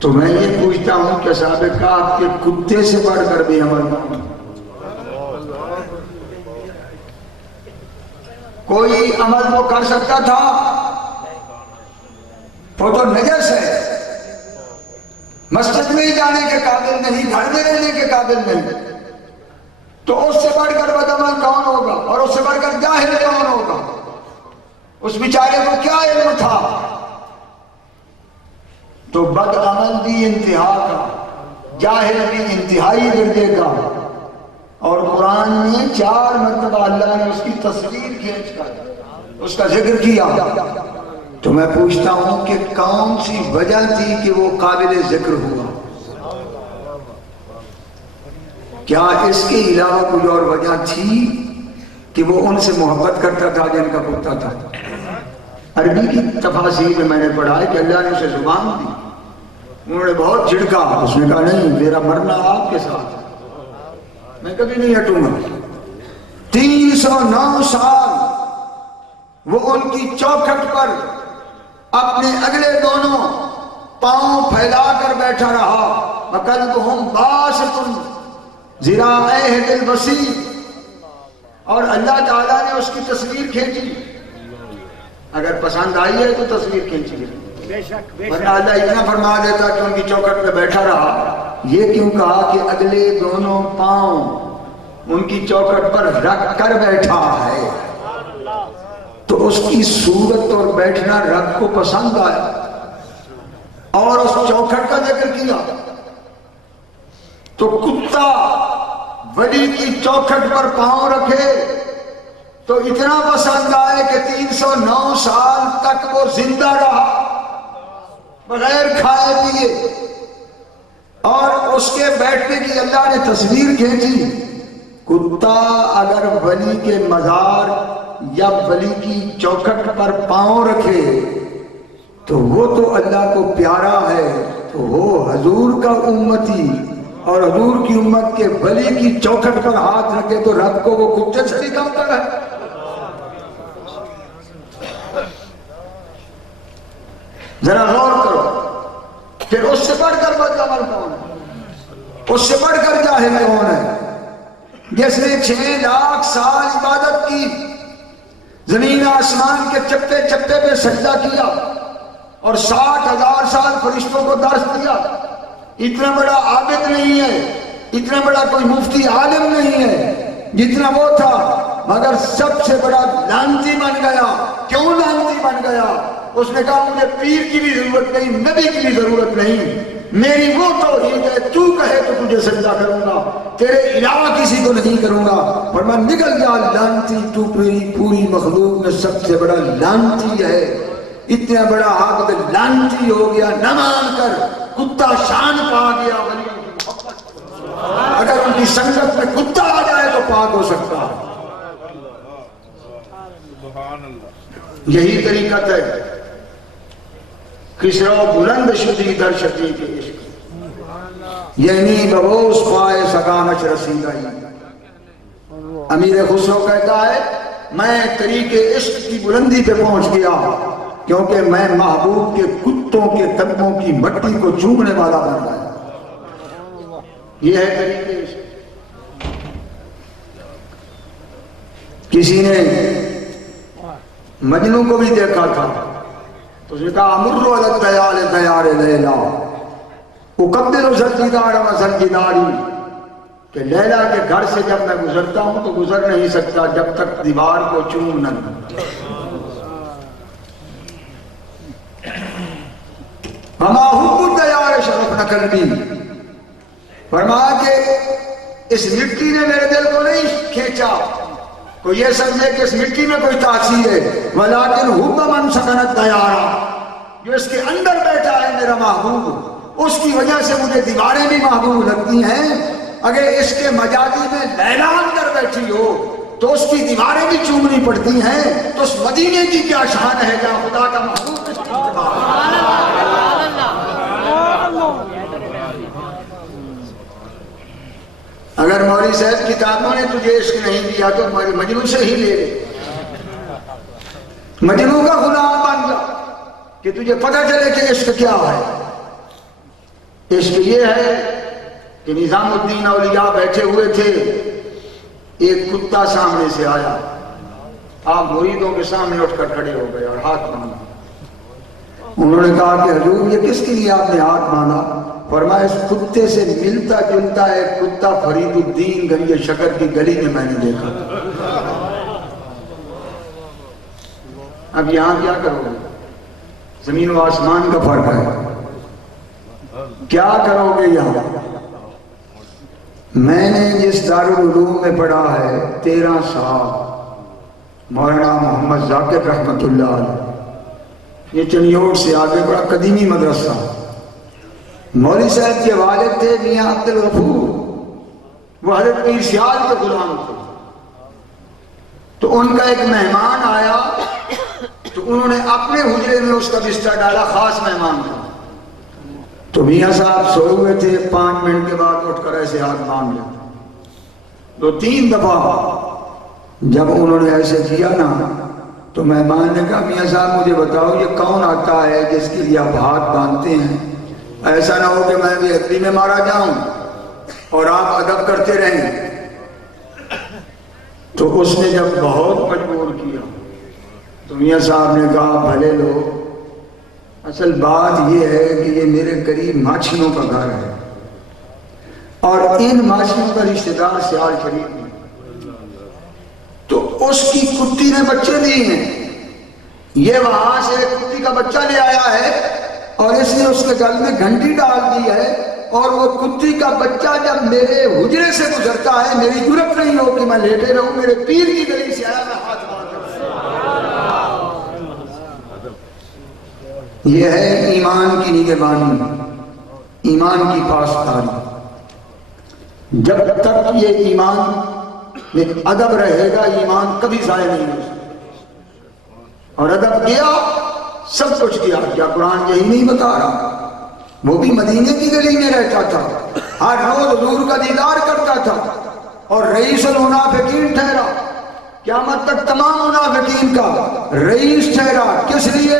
تو میں یہ پوچھتا ہوں کہ صحابہ کہف کے کتے سے بڑھ کر بے عمل نہ، کوئی عمل وہ کر سکتا تھا، وہ تو نجس ہے، مسجد میں ہی جانے کے قابل نہیں، گھر میں رہنے کے قابل نہیں، تو اس سے بڑھ کر بدعمل کون ہوگا؟ اور اس سے بڑھ کر جاہل کون ہوگا؟ اس بیچارے کو کیا علم تھا؟ تو بدعمل بھی انتہا کا، جاہل بھی انتہائی درجے کا، اور قرآن میں 4 مرتبہ اللہ نے اس کی تصویر کھینچ کر اس کا ذکر کیا۔ تو میں پوچھتا ہوں کہ کون سی وجہ تھی کہ وہ قابل ذکر ہوا؟ کیا اس کے علاوہ کوئی اور وجہ تھی کہ وہ ان سے محبت کرتا تھا جن کا کتا تھا؟ عربی کی تفاسیر میں نے پڑھا ہے کہ اللہ نے اسے زبان دی، انہوں نے بہت جھڑکا، اس نے کہا نہیں میرا مرنا آپ کے ساتھ، میں کبھی نہیں ہٹوں گا۔ 309 سال وہ ان کی چوکھٹ پر اپنے اگلے دونوں پاؤں پھیلا کر بیٹھا رہا، وَقَلْبُهُمْ بَاسِطٌ ذِرَاعَيْهِ بِالْوَسِيطِ، اور اللہ تعالیٰ نے اس کی تصویر کھینچی۔ اگر پسند آئی ہے تو تصویر کھینچی گئی، ورنہ اللہ اتنا فرما دیتا کہ ان کی چوکھٹ پہ بیٹھا رہا۔ یہ کیوں کہا کہ اگلے دونوں پاؤں ان کی چوکھٹ پر رکھ کر بیٹھا ہے؟ تو اس کی صورت اور بیٹھنا رب کو پسند آیا اور اس چوکھٹ کا ذکر کیا۔ تو کتا ولی کی چوکھٹ پر پاؤں رکھے تو اتنا پسند آئے کہ 309 سال تک وہ زندہ رہا بغیر کھائے پیے، اور اس کے بیٹھنے کی اللہ نے تصویر کھینچی۔ کتا اگر ولی کے مزار یا ولی کی چوکھٹ پر پاؤں رکھے تو وہ تو اللہ کو پیارا ہے، تو وہ حضور کا امتی، اور حضور کی امت کے ولی کی چوکھٹ پر ہاتھ رکھے تو رب کو وہ کتے سے بھی کم تر ہے۔ ذرا غور کرو، پھر اس سے بڑھ کر بدعمل کون ہے؟ اس سے بڑھ کر جاہل کون ہے؟ جس نے 6 لاکھ سال عبادت کی، زمین آسمان کے چپے چپے پہ سجدہ کیا، اور 60,000 سال فرشتوں کو درس دیا. اتنا بڑا عابد نہیں ہے, اتنا بڑا کوئی مفتی عالم نہیں ہے جتنا وہ تھا, مگر سب سے بڑا لعنتی بن گیا. کیوں لعنتی بن گیا؟ اس نے کہا مجھے پیر کی بھی ضرورت نہیں, نبی کی بھی ضرورت نہیں, میری وہ توحید ہے, تو کہے تو تجھے سجدہ کروں گا, تیرے علاوہ کسی کو نہیں کروں گا. اور میں نکل گیا لعنتی, تو پوری مخلوق میں سب سے بڑا لعنتی ہے. اتنا بڑا عابد لعنتی ہو گیا, نہ مان کر کتا شان پا گیا. ولیوں کی محبت, اگر ان کی سنگت میں کتا آ جائے تو پاک ہو سکتا ہے. یہی طریقت ہے کسرو بلند شدی در شدی کے عشق, یعنی ببوس پائے سگانچ رسیدائی. امیر خسرو کہتا ہے میں طریق عشق کی بلندی پہ پہنچ گیا کیونکہ میں محبوب کے کتوں کے قدموں کی مٹی کو چومنے والا بن گیا. یہ ہے طریق عشق. کسی نے مجنوں کو بھی دیکھا تھا تو اس نے کہا امرو علی الدیار دیار لیلا اقبل سجدار و سجداری, کہ لیلا کے گھر سے جب میں گزرتا ہوں تو گزر نہیں سکتا جب تک دیوار کو چوم نہ لوں. وما حب الدیار شرف نہ قلبی, فرمایا کہ اس مٹی نے میرے دل کو نہیں کھینچا, کوئی یہ سمجھے کہ اس مٹی میں کوئی تاثیر ہے, ولیکن حب من سکنت دیارا, جو اس کے اندر بیٹھا ہے میرا محبوب, اس کی وجہ سے مجھے دیواریں بھی محبوب لگتی ہیں. اگر اس کے مجازی میں لیلا اندر بیٹھی ہو تو اس کی دیواریں بھی چومنی پڑتی ہیں, تو اس مدینے کی کیا شان ہے جہاں خدا کا محبوب اس کی اگر مولوی صاحب کتابوں نے تجھے عشق نہیں دیا تو مجنوں سے ہی لے لے, مجنوں کا غلام بن جا کہ تجھے پتہ چلے کہ عشق کیا ہے. عشق یہ ہے کہ نظام الدین اولیاء بیٹھے ہوئے تھے, ایک کتا سامنے سے آیا, آپ مریدوں کے سامنے اٹھ کر کھڑے ہو گئے اور ہاتھ باندھا. انہوں نے کہا کہ حضور یہ کس کے لیے آپ نے ہاتھ باندھا؟ فرمایا اس کتے سے ملتا جلتا ہے کتا فرید الدین گلی شکر کی گلی میں نے دیکھا. اب یہاں کیا کرو گے؟ زمین و آسمان کا فرق ہے. کیا کرو گے یہاں؟ میں نے جس دارالعلوم میں پڑھا ہے 13 سال, مولانا محمد ذاکر رحمت اللہ علیہ, یہ چنیوٹ سے آگے بڑا قدیمی مدرسہ. مولوی صاحب کے والد تھے میاں عبد الغفور, وہ حضرت پیر سیال کے غلام تھے. تو ان کا ایک مہمان آیا تو انہوں نے اپنے حجرے میں اس کا بستر ڈالا, خاص مہمان تھا. تو میاں صاحب سوئے ہوئے تھے, 5 منٹ کے بعد اٹھ کر ایسے ہاتھ باندھ لیا. 2-3 دفعہ جب انہوں نے ایسے کیا نا تو مہمان نے کہا میاں صاحب مجھے بتاؤ یہ کون آتا ہے جس کے لیے آپ ہاتھ باندھتے ہیں؟ ایسا نہ ہو کہ میں بھی ہتھی میں مارا جاؤں اور آپ ادب کرتے رہیں. تو اس نے جب بہت مجبور کیا تو میاں صاحب نے کہا بھلے لو, اصل بات یہ ہے کہ یہ میرے قریب ماچھیوں کا گھر ہے اور ان ماچھیوں کا رشتہ دار سیال شریف ہے, تو اس کی کتی نے بچے دیے ہیں, یہ وہاں سے ایک کتی کا بچہ لے آیا ہے اور اس نے اس کے گل میں گھنٹی ڈال دی ہے, اور وہ کتی کا بچہ جب میرے حجرے سے گزرتا ہے میری جرت نہیں ہو کہ میں لیٹے رہوں, میرے پیر کی گلی سے آیا میں ہاتھ باندھ. یہ ہے ایمان کی نگہبانی, ایمان کی پاسداری. جب تک یہ ایمان میں ادب رہے گا ایمان کبھی ضائع نہیں ہو سکتا, اور ادب گیا سب کچھ گیا. کیا قرآن یہی نہیں بتا رہا؟ وہ بھی مدینے کی گلی میں رہتا تھا, ہر روز حضور کا دیدار کرتا تھا اور رئیس المنافقین ٹھہرا. قیامت تک تمام منافقین کا رئیس ٹھہرا. کس لیے؟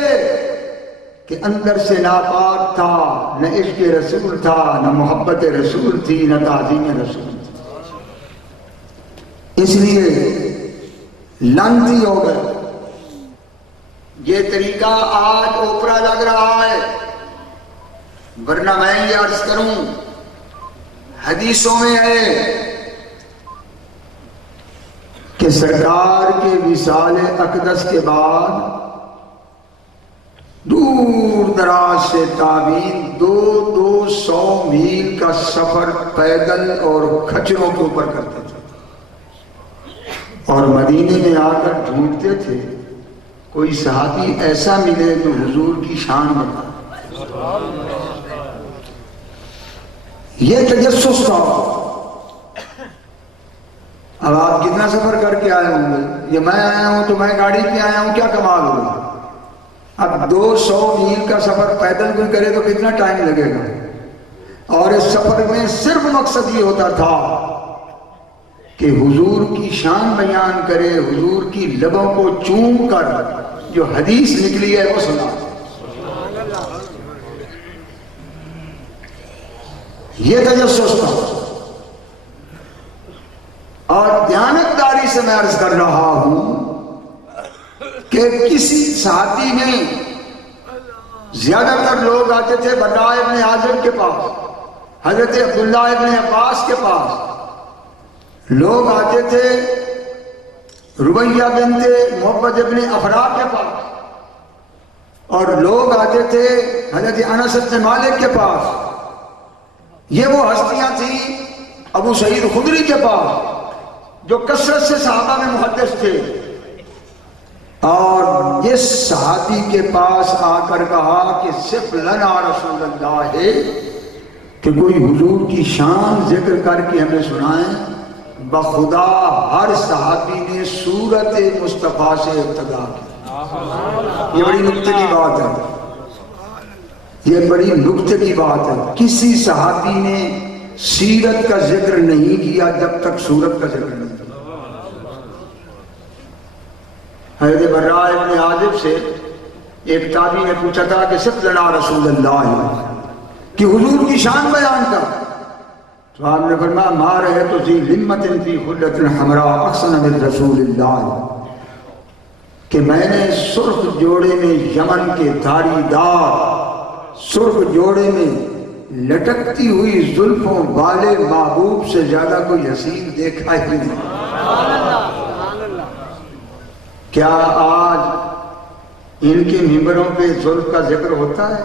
کہ اندر سے ناپاک تھا, نہ عشق رسول تھا, نہ محبت رسول تھی, نہ تعظیم رسول تھی. اس لیے لعنتی ہو گئے. یہ طریقہ آج اوپرا لگ رہا ہے، ورنہ میں یہ عرض کروں حدیثوں میں ہے کہ سرکار کے وصال اقدس کے بعد دور دراز سے تابعین 200 میل کا سفر پیدل اور کھچروں کے اوپر کرتے تھے اور مدینے میں آ کر ڈھونڈتے تھے کوئی صحابی ایسا ملے جو حضور کی شان بتا۔ یہ تجسس تھا۔ اب آپ کتنا سفر کر کے آئے ہوں گے؟ یہ میں آیا ہوں تو میں گاڑی پہ آیا ہوں، کیا کمال ہوگا؟ اب 200 میل کا سفر پیدل کوئی کرے تو کتنا ٹائم لگے گا؟ اور اس سفر میں صرف مقصد یہ ہوتا تھا کہ حضور کی شان بیان کرے، حضور کی لبوں کو چوم کر جو حدیث نکلی ہے وہ سنا۔ یہ تجسس تھا۔ اور دیانتداری سے میں عرض کر رہا ہوں کہ کسی صحابی میں زیادہ تر لوگ آتے تھے براء ابن عازب کے پاس، حضرت عبداللہ ابن عباس کے پاس، لوگ آتے تھے ربیہ بنت محبت ابن افراء کے پاس، اور لوگ آتے تھے حضرت انس بن مالک کے پاس۔ یہ وہ ہستیاں تھیں ابو سعید خدری کے پاس جو کثرت سے صحابہ میں محدث تھے، اور اس صحابی کے پاس آ کر کہا کہ صرف لنا رسول اللہ ہے کہ کوئی حضور کی شان ذکر کر کے ہمیں سنائیں۔ بخدا ہر صحابی نے سورت مصطفیٰ سے ابتدا کی۔ یہ بڑی نکتے کی بات ہے، یہ بڑی نکتے کی بات ہے۔ کسی صحابی نے سیرت کا ذکر نہیں کیا جب تک سورت کا ذکر نہیں کیا۔ حضرت براء ابن عازب سے ایک تابعی نے پوچھا تھا کہ صرف لنا رسول اللہ کہ حضور کی شان بیان کر، تو آپ نے فرمایا ما رہے تو ذی لمت فی خلۃ حمراء احسن من رسول اللہ، کہ میں نے سرخ جوڑے میں یمن کے دھاری دار، سرخ جوڑے میں لٹکتی ہوئی زلفوں والے محبوب سے زیادہ کوئی حسین دیکھا ہی نہیں۔ کیا آج ان کے ممبروں پہ زلف کا ذکر ہوتا ہے؟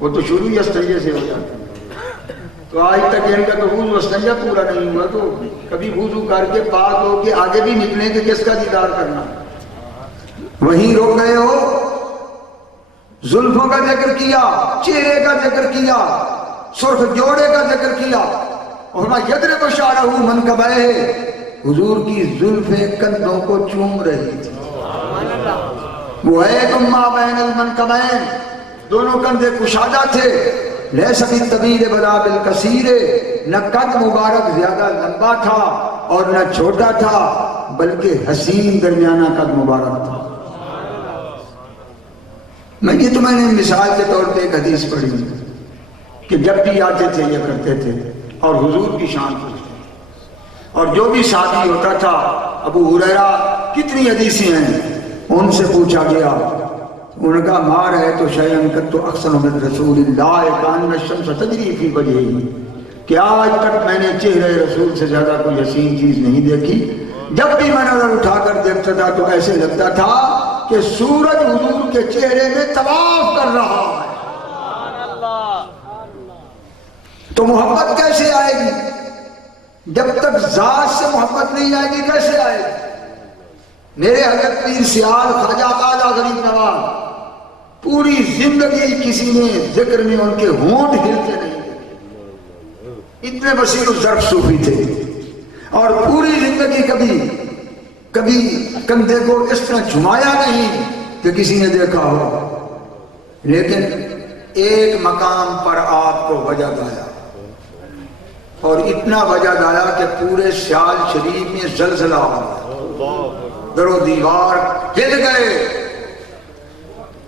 وہ تو شروع ہی استنجے سے ہو جاتا ہے، تو آج تک ان کا تو وضو استنجا پورا نہیں ہوا، تو کبھی وضو کر کے پاک ہو کے آگے بھی نکلیں کہ کس کا دیدار کرنا؟ وہیں رک گئے ہو۔ زلفوں کا ذکر کیا، چہرے کا ذکر کیا، سرخ جوڑے کا ذکر کیا، اور ما یضرب شعرہ منکبیہ، حضور کی زلفیں کندھوں کو چوم رہی تھی۔ وہ ایک ما بین المنکبین، دونوں کندھے کشادہ تھے۔ لیس بالطویل ولا بالقصیر، نہ قد مبارک زیادہ لمبا تھا اور نہ چھوٹا تھا، بلکہ حسین درمیانہ قد مبارک تھا۔ میں نے مثال کے طور پہ ایک حدیث پڑھی کہ جب بھی آتے تھے یہ کرتے تھے اور حضور کی شان پوچھتے، اور جو بھی صحابی ہوتا تھا، ابو ہریرہ کتنی حدیثیں ہیں، ان سے پوچھا گیا، ان کا مار ہے تو شیئن کت احسن من رسول اللہ کان الشمس تجری فی وجہہ، کہ آج تک میں نے چہرے رسول سے زیادہ کوئی حسین چیز نہیں دیکھی۔ جب بھی میں نظر اٹھا کر دیکھتا تھا تو ایسے لگتا تھا کہ سورج حضور کے چہرے میں طواف کر رہا ہے۔ تو محبت کیسے آئے گی؟ جب تک ذات سے محبت نہیں آئے گی کیسے آئے گی؟ میرے حضرت پیر سیال خواجہ خواجہ غریب نواز پوری زندگی کسی نے ذکر میں ان کے ہونٹ ہلتے نہیں دیکھے، اتنے بصیر الظرف صوفی تھے، اور پوری زندگی کبھی کندھے کو اس طرح جھمایا نہیں کہ کسی نے دیکھا ہو، لیکن ایک مقام پر آپ کو وجد آیا، اور اتنا وجد آیا کہ پورے سیال شریف میں زلزلہ آیا، در و دیوار ہل گئے،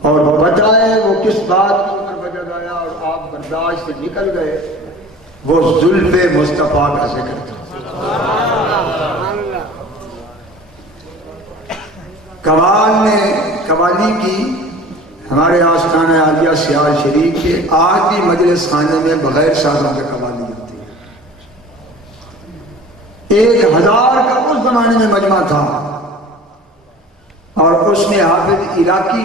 اور بتائے وہ کس بات کے اوپر وجد آیا اور آپ برداشت سے نکل گئے، وہ زلف مصطفیٰ کا ذکر تھا۔ کمال نے قوالی کی ہمارے آستانہ عالیہ سیال شریف کے آج بھی مجلس خانے میں بغیر سازوں کے قوالی ہوتی ہے۔ 1000 کا اس زمانے میں مجمع تھا اور اس نے حافظ عراقی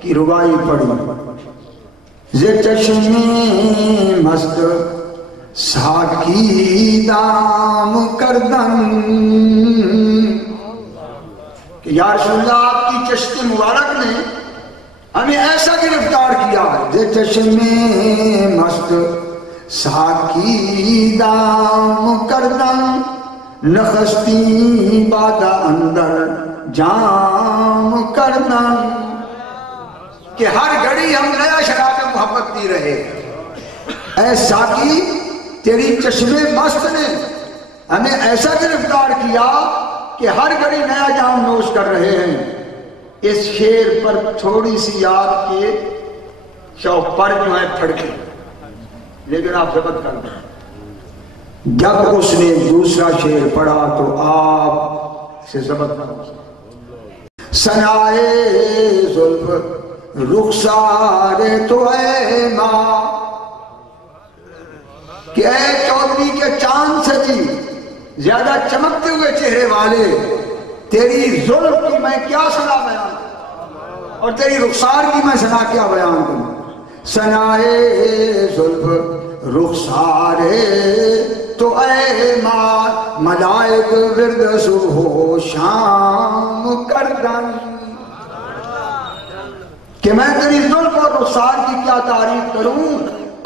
کی ربائی پڑھی، ز چشم مست ساکی دام کردن، کہ یا رسول اللہ آپ کی چشم مبارک نے ہمیں ایسا گرفتار کیا ہے، ز چشم مست ساکی دام کردن، نخستی بادہ اندر جام کردن، کہ ہر گھڑی ہم نیا شراب محبت پی رہے۔ اے ساقی تیری چشم مست نے ہمیں ایسا گرفتار کیا کہ ہر گھڑی نیا جام نوش کر رہے ہیں۔ اس شعر پر تھوڑی سی آپ کے شوق پر جو ہے پھڑکے، لیکن آپ ضبط کر دیں۔ جب اس نے دوسرا شعر پڑھا تو آپ سے ضبط کرو، سنائے زلف رخسار تو اے ماں، کہ اے چودھری کے چاند سے جی زیادہ چمکتے ہوئے چہرے والے، تیری زلف کی میں کیا سنا بیان کروں اور تیری رخسار کی میں سنا کیا بیان کروں۔ سنائے زلف رخسار تو اے ماں، ملائک ورد صبح و شام کردن، کہ میں تیری زلف اور رخسار کی کیا تعریف کروں،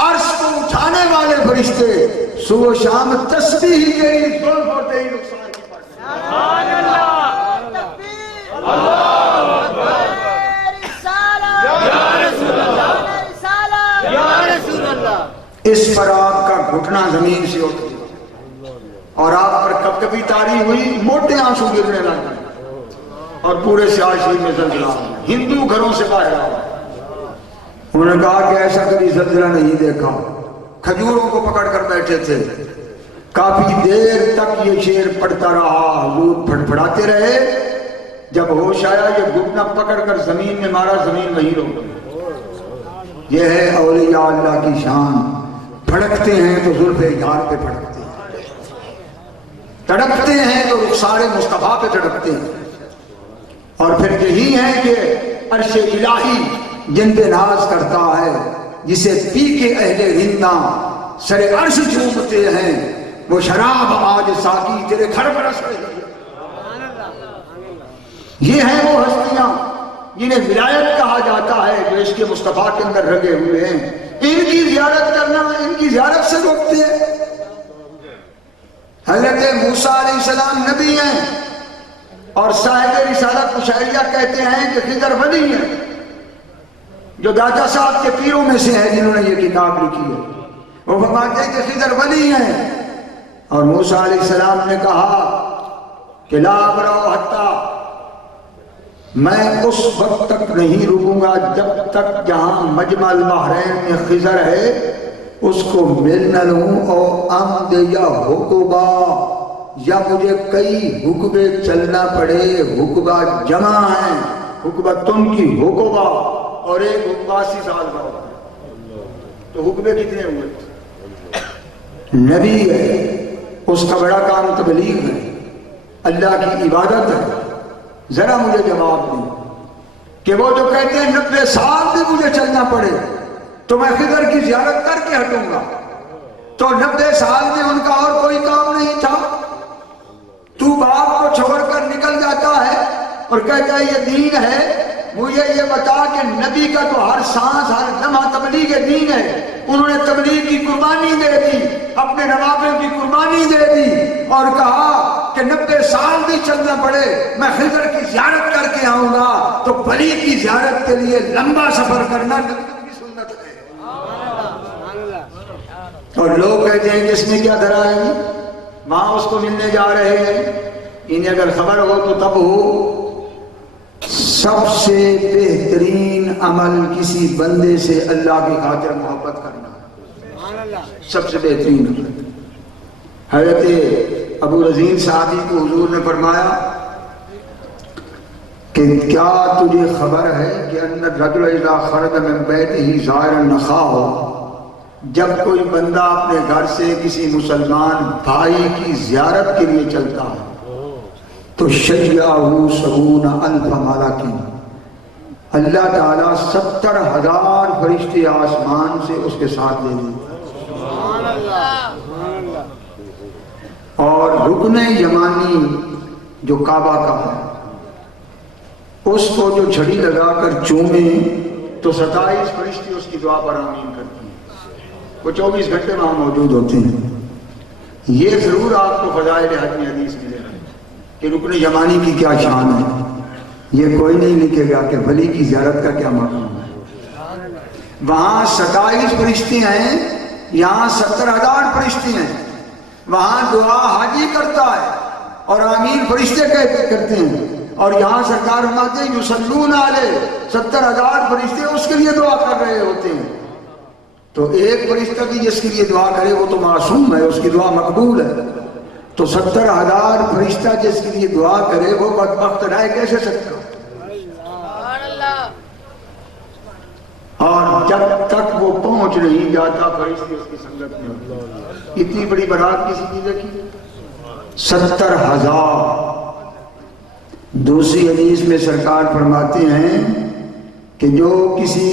عرش کو اٹھانے والے فرشتے صبح و شام تسبیح تیری زلف اور تیری رخسار کی پڑھتے ہیں۔ سبحان اللہ، اللہ اکبر، یا رسول اللہ، یا رسول اللہ۔ اس پر آپ کا گھٹنا زمین سے اٹھ گیا اور آپ پر کب کبھی تاری ہوئی، موٹے آنسو گرنے لگے اور پورے سیال شریف میں زلزلہ، ہندو گھروں سے باہر آیا۔ انہوں نے کہا کہ ایسا کبھی زلزلہ نہیں دیکھا، کھجوروں کو پکڑ کر بیٹھے تھے، کافی دیر تک یہ شعر پڑھتا رہا، حضور پھڑپھڑاتے رہے، جب ہوش آیا یہ گھٹنا پکڑ کر زمین میں مارا، زمین وہیں رو گئی۔ یہ ہے اولیاء اللہ کی شان، پھڑکتے ہیں تو زلف یار پہ پھڑکتے ہیں، تڑپتے ہیں تو رخسار مصطفیٰ پہ تڑپتے ہیں، اور پھر یہی ہے کہ عرش الہی جن پہ ناز کرتا ہے، جسے پی کے اہل رندہ سر عرش چومتے ہیں، وہ شراب آج ساقی تیرے گھر برس رہی ہے۔ یہ ہیں وہ ہستیاں جنہیں ولایت کہا جاتا ہے، جو عشق مصطفیٰ کے اندر رگے ہوئے ہیں، ان کی زیارت کرنا ان کی زیارت سے روکتے ہیں۔ حضرت موسیٰ علیہ السلام نبی ہیں اور صاحب رسالت قشیریہ کہتے ہیں کہ خضر ولی ہیں، جو داتا صاحب کے پیروں میں سے ہیں جنہوں نے یہ کتاب لکھی ہے۔ وہ فرماتے ہیں کہ خضر ولی ہیں، اور موسیٰ علیہ السلام نے کہا کہ لا ابرأ حتی، میں اس وقت تک نہیں رکوں گا جب تک جہاں مجمع البحرین میں خضر ہے اس کو مل نہ لوں، اور عمد یا حقبہ، یا مجھے کئی حقبے چلنا پڑے، حقبہ جمع ہیں، حقبہ تم کی حقبہ، اور ایک حقبہ 80 سال کا ہوتا ہے، تو حقبے کتنے ہوئے؟ نبی ہے، اس کا بڑا کام تبلیغ ہے، اللہ کی عبادت ہے۔ ذرا مجھے جواب دیں کہ وہ جو کہتے ہیں 90 سال بھی مجھے چلنا پڑے تو میں خضر کی زیارت کر کے ہٹوں گا، تو 90 سال میں ان کا اور کوئی کام نہیں تھا؟ تو باپ کو چھوڑ کر نکل جاتا ہے اور کہتا ہے یہ دین ہے، مجھے یہ بتا کہ نبی کا تو ہر سانس ہر لمحہ تبلیغ دین ہے، انہوں نے تبلیغ کی قربانی دے دی، اپنے نوافل کی قربانی دے دی، اور کہا کہ 90 سال بھی چلنا پڑے میں خضر کی زیارت کر کے آؤں گا۔ تو ولی کی زیارت کے لیے لمبا سفر کرنا نبی کی سنت ہے۔ اور لوگ کہتے ہیں کہ اس میں کیا دھرا ہے، وہاں اس کو ملنے جا رہے ہیں، انہیں اگر خبر ہو تو تب ہو۔ سب سے بہترین عمل کسی بندے سے اللہ کی خاطر محبت کرنا، سب سے بہترین عمل۔ حضرت ابو رزین صحابی کو حضور نے فرمایا کہ کیا تجھے خبر ہے کہ ان الرجل اذا خرج من بیتہ زائرا اخاہ، جب کوئی بندہ اپنے گھر سے کسی مسلمان بھائی کی زیارت کے لیے چلتا ہے تو شیعہ 70,000 ملک، اللہ تعالیٰ 70,000 فرشتے آسمان سے اس کے ساتھ لے لیتے، اور رکن یمانی جو کعبہ کا ہے اس کو جو چھڑی لگا کر چومے تو 27 فرشتے اس کی دعا پر آمین کرتے ہیں، وہ 24 گھنٹے وہاں موجود ہوتے ہیں۔ یہ ضرور آپ کو فضائل حج میں حدیث ملے گا کہ رکن یمانی کی کیا شان ہے، یہ کوئی نہیں لکھے گا کہ ولی کی زیارت کا کیا مقام ہے۔ وہاں 27 فرشتے ہیں، یہاں 70,000 فرشتے ہیں، وہاں دعا حاجی کرتا ہے اور آمین فرشتے کرتے ہیں، اور یہاں سرکار فرماتے ہیں یصلون علیہ، 70,000 فرشتے اس کے لیے دعا کر رہے ہوتے ہیں۔ تو ایک فرشتہ کی جس کے لیے دعا کرے وہ تو معصوم ہے، اس کی دعا مقبول ہے، تو 70,000 فرشتہ جس کے لیے دعا کرے وہ بدبخت رہ کیسے سکتا؟ اور جب تک وہ پہنچ نہیں جاتا فرشتے اس کی سنگت میں ہوتے۔ اتنی بڑی برات کسی کی دیکھی 70,000۔ دوسری حدیث میں سرکار فرماتے ہیں کہ جو کسی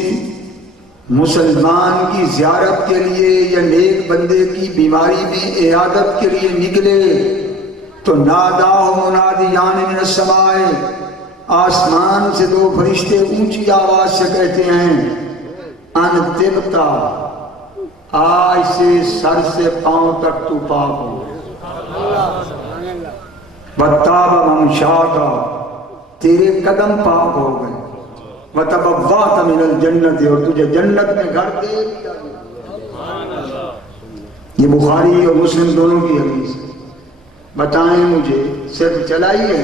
مسلمان کی زیارت کے لیے یا نیک بندے کی بیماری میں عیادت کے لیے نکلے تو ناداہ منادیان من السماء، آسمان سے 2 فرشتے اونچی آواز سے کہتے ہیں ان طبتا، آج سے سر سے پاؤں تک تو پاک ہو، وَتَّابَ مَمْشَاكَ، تیرے قدم پاک ہو گئے، وَتَبَوَّأْتَ مِنَ الْجَنَّةِ، اور تجھے جنت میں گھر دے دیا گیا۔ یہ بخاری اور مسلم دونوں کی حدیث ہے۔ بتائیں مجھے، صرف چلائی ہے،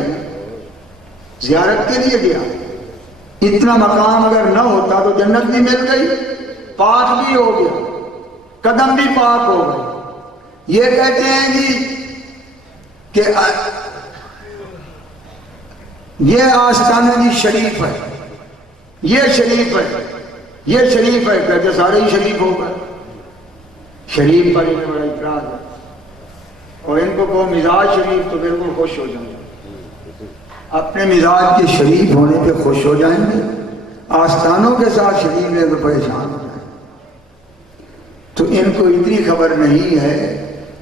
زیارت کے لیے گیا، اتنا مقام اگر نہ ہوتا تو جنت بھی مل گئی، پاک بھی ہو گیا، قدم بھی پاک ہو گئے۔ یہ کہتے ہیں جی کہ یہ آستانہ جی شریف ہے، یہ شریف ہے، یہ شریف ہے، کہتے سارے ہی شریف ہو گئے۔ شریف پر انہیں بڑا اعتراض ہے، اور ان کو کہو مزاج شریف تو بالکل خوش ہو جائیں گے، اپنے مزاج کے شریف ہونے پہ خوش ہو جائیں گے، آستانوں کے ساتھ شریف میں تو پریشان ہو جائیں گے۔ تو ان کو اتنی خبر نہیں ہے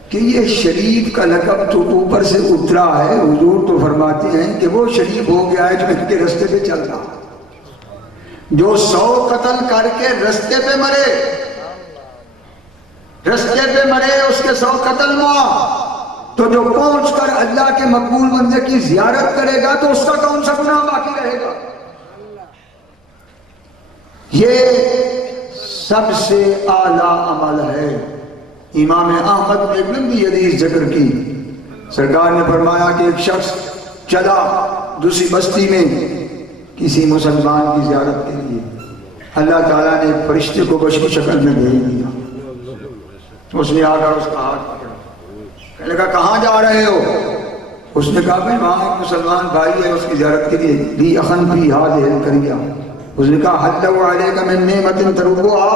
کہ یہ شریف کا لقب تو اوپر سے اترا ہے۔ حضور تو فرماتے ہیں کہ وہ شریف ہو گیا ہے جو ان کے رستے پہ چل رہا، جو 100 قتل کر کے رستے پہ مرے، رستے پہ مرے، اس کے 100 قتل ہوا، تو جو پہنچ کر اللہ کے مقبول بندے کی زیارت کرے گا تو اس کا کون سا گناہ باقی رہے گا؟ یہ سب سے اعلیٰ عمل ہے۔ امام احمد نے ایک لمبی حدیث ذکر کی، سرکار نے فرمایا کہ ایک شخص چلا دوسری بستی میں کسی مسلمان کی زیارت کے لیے، اللہ تعالیٰ نے ایک فرشتے کو بش کی شکل میں بھیج دیا، اس نے آ کر اس کا ہاتھ پکڑا، کہنے لگا کہاں جا رہے ہو؟ اس نے کہا بھائی وہاں ایک مسلمان بھائی ہے اس کی زیارت کے لیے، لی اخن فی ہذہ القریہ، اس نے کہا حل علیک من نعمت تربوہا،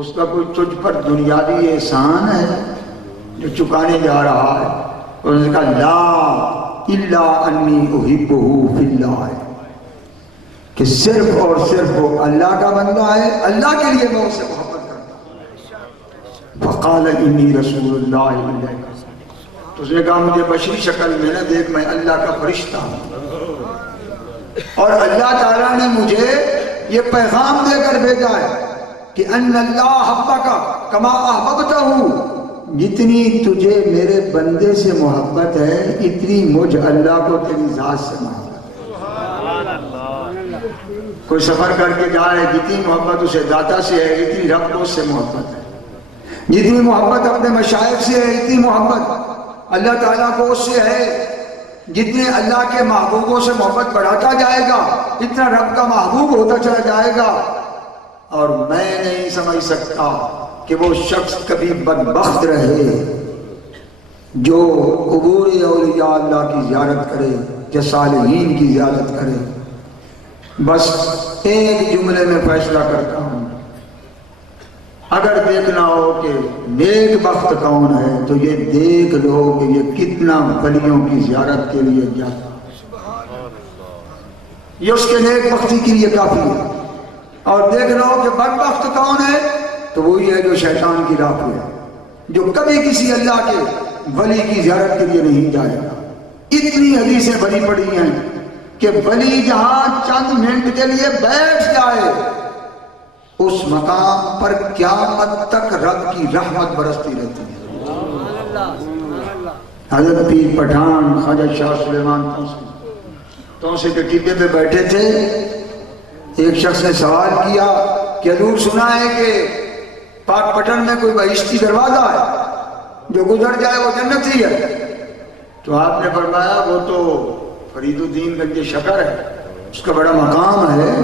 اس کا کوئی تجھ پر دنیاوی احسان ہے جو چکانے جا رہا ہے؟ اس نے کہا لا الا انی احبہ فی اللہ، کہ صرف اور صرف وہ اللہ کا بندہ ہے، اللہ کے لیے میں اس سے محبت کرتا ہوں۔ فقال انی رسول اللہ علیہ، تو اس نے کہا مجھے بشری شکل میں نہ دیکھ، میں اللہ کا فرشتہ ہوں، اور اللہ تعالیٰ نے مجھے یہ پیغام دے کر بھیجا ہے کہ ان اللہ حبک کما احببتہ، جتنی تجھے میرے بندے سے محبت ہے اتنی مجھ اللہ کو تیری ذات سے محبت ہے۔ کوئی سفر کر کے جا رہے، جتنی محبت اسے داتا سے ہے اتنی رب کو اس سے محبت ہے، جتنی محبت اپنے مشائخ سے ہے اتنی محبت اللہ تعالیٰ کو اس سے ہے، جتنے اللہ کے محبوبوں سے محبت بڑھاتا جائے گا اتنا رب کا محبوب ہوتا چلا جائے گا۔ اور میں نہیں سمجھ سکتا کہ وہ شخص کبھی بدبخت رہے جو قبور اولیاء اللہ کی زیارت کرے، کہ صالحین کی زیارت کرے۔ بس ایک جملے میں فیصلہ کرتا ہوں، اگر دیکھنا ہو کہ نیک بخت کون ہے تو یہ دیکھ لو کہ یہ کتنا ولیوں کی زیارت کے لیے جاتا ہے، یہ اس کے نیک بختی کے لیے کافی ہے۔ اور دیکھ لو کہ بدبخت کون ہے تو وہی ہے جو شیطان کی راہ پہ ہے، جو کبھی کسی اللہ کے ولی کی زیارت کے لیے نہیں جائے گا۔ اتنی حدیثیں بھری پڑی ہیں کہ ولی جہاں چند منٹ کے لیے بیٹھ جائے اس مقام پر قیامت تک رب کی رحمت برستی رہتی ہے۔ حضرت پیر پٹھان خواجہ شاہ سلیمان توسے کے ٹیلے پہ بیٹھے تھے، ایک شخص نے سوال کیا کہ حضور سنا ہے کہ پاک پٹن میں کوئی بہشتی دروازہ ہے، جو گزر جائے وہ جنتی ہے۔ تو آپ نے فرمایا وہ تو فرید الدین گنج شکر ہے، اس کا بڑا مقام ہے،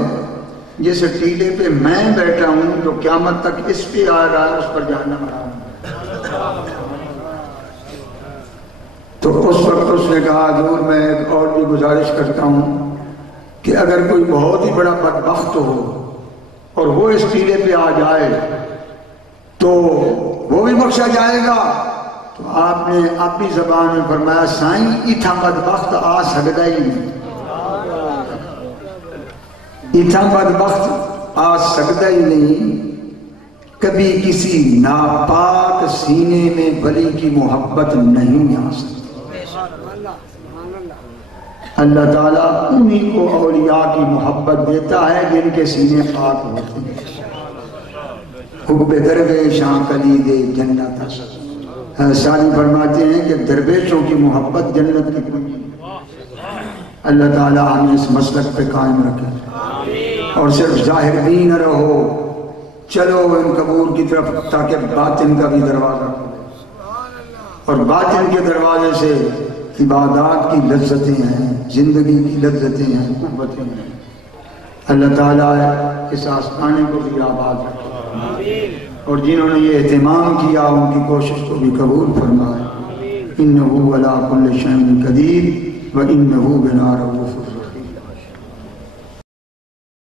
جس ٹیلے پہ میں بیٹھا ہوں تو قیامت تک اس پہ آ رہا ہے، اس پر جہنم حرام ہے۔ تو اس وقت اس نے کہا حضور میں ایک اور بھی گزارش کرتا ہوں کہ اگر کوئی بہت ہی بڑا بدبخت ہو اور وہ اس ٹیلے پہ آ جائے تو وہ بھی بخشا جائے گا۔ تو آپ نے اپنی زبان میں فرمایا سائیں اتھا بدبخت آ سکتا ہی نہیں، اتھا بدبخت آ سکتا ہی نہیں، کبھی کسی ناپاک سینے میں ولی کی محبت نہیں آ سکتی۔ اللہ تعالیٰ انہی کو اولیاء کی محبت دیتا ہے جن کے سینے پاک ہوتے ہیں۔ حب درویشاں کلید جنت، سانی فرماتے ہیں کہ درویشوں کی محبت جنت کی کنجی ہے۔ اللہ تعالیٰ ہمیں اس مسلک پہ قائم رکھے اور صرف ظاہر بھی نہ رہو، چلو ان قبور کی طرف تاکہ باطن کا بھی دروازہ کھلے، اور باطن کے دروازے سے عبادات کی لذتیں ہیں، زندگی کی لذتیں ہیں، قوتیں ہیں۔ اللہ تعالیٰ اس آستانے کو بھی آباد رکھے اور جنہوں نے یہ اہتمام کیا ان کی کوشش کو بھی قبول فرمائے۔ انہ علی کل شیء قدیر و انہ بنا رؤوف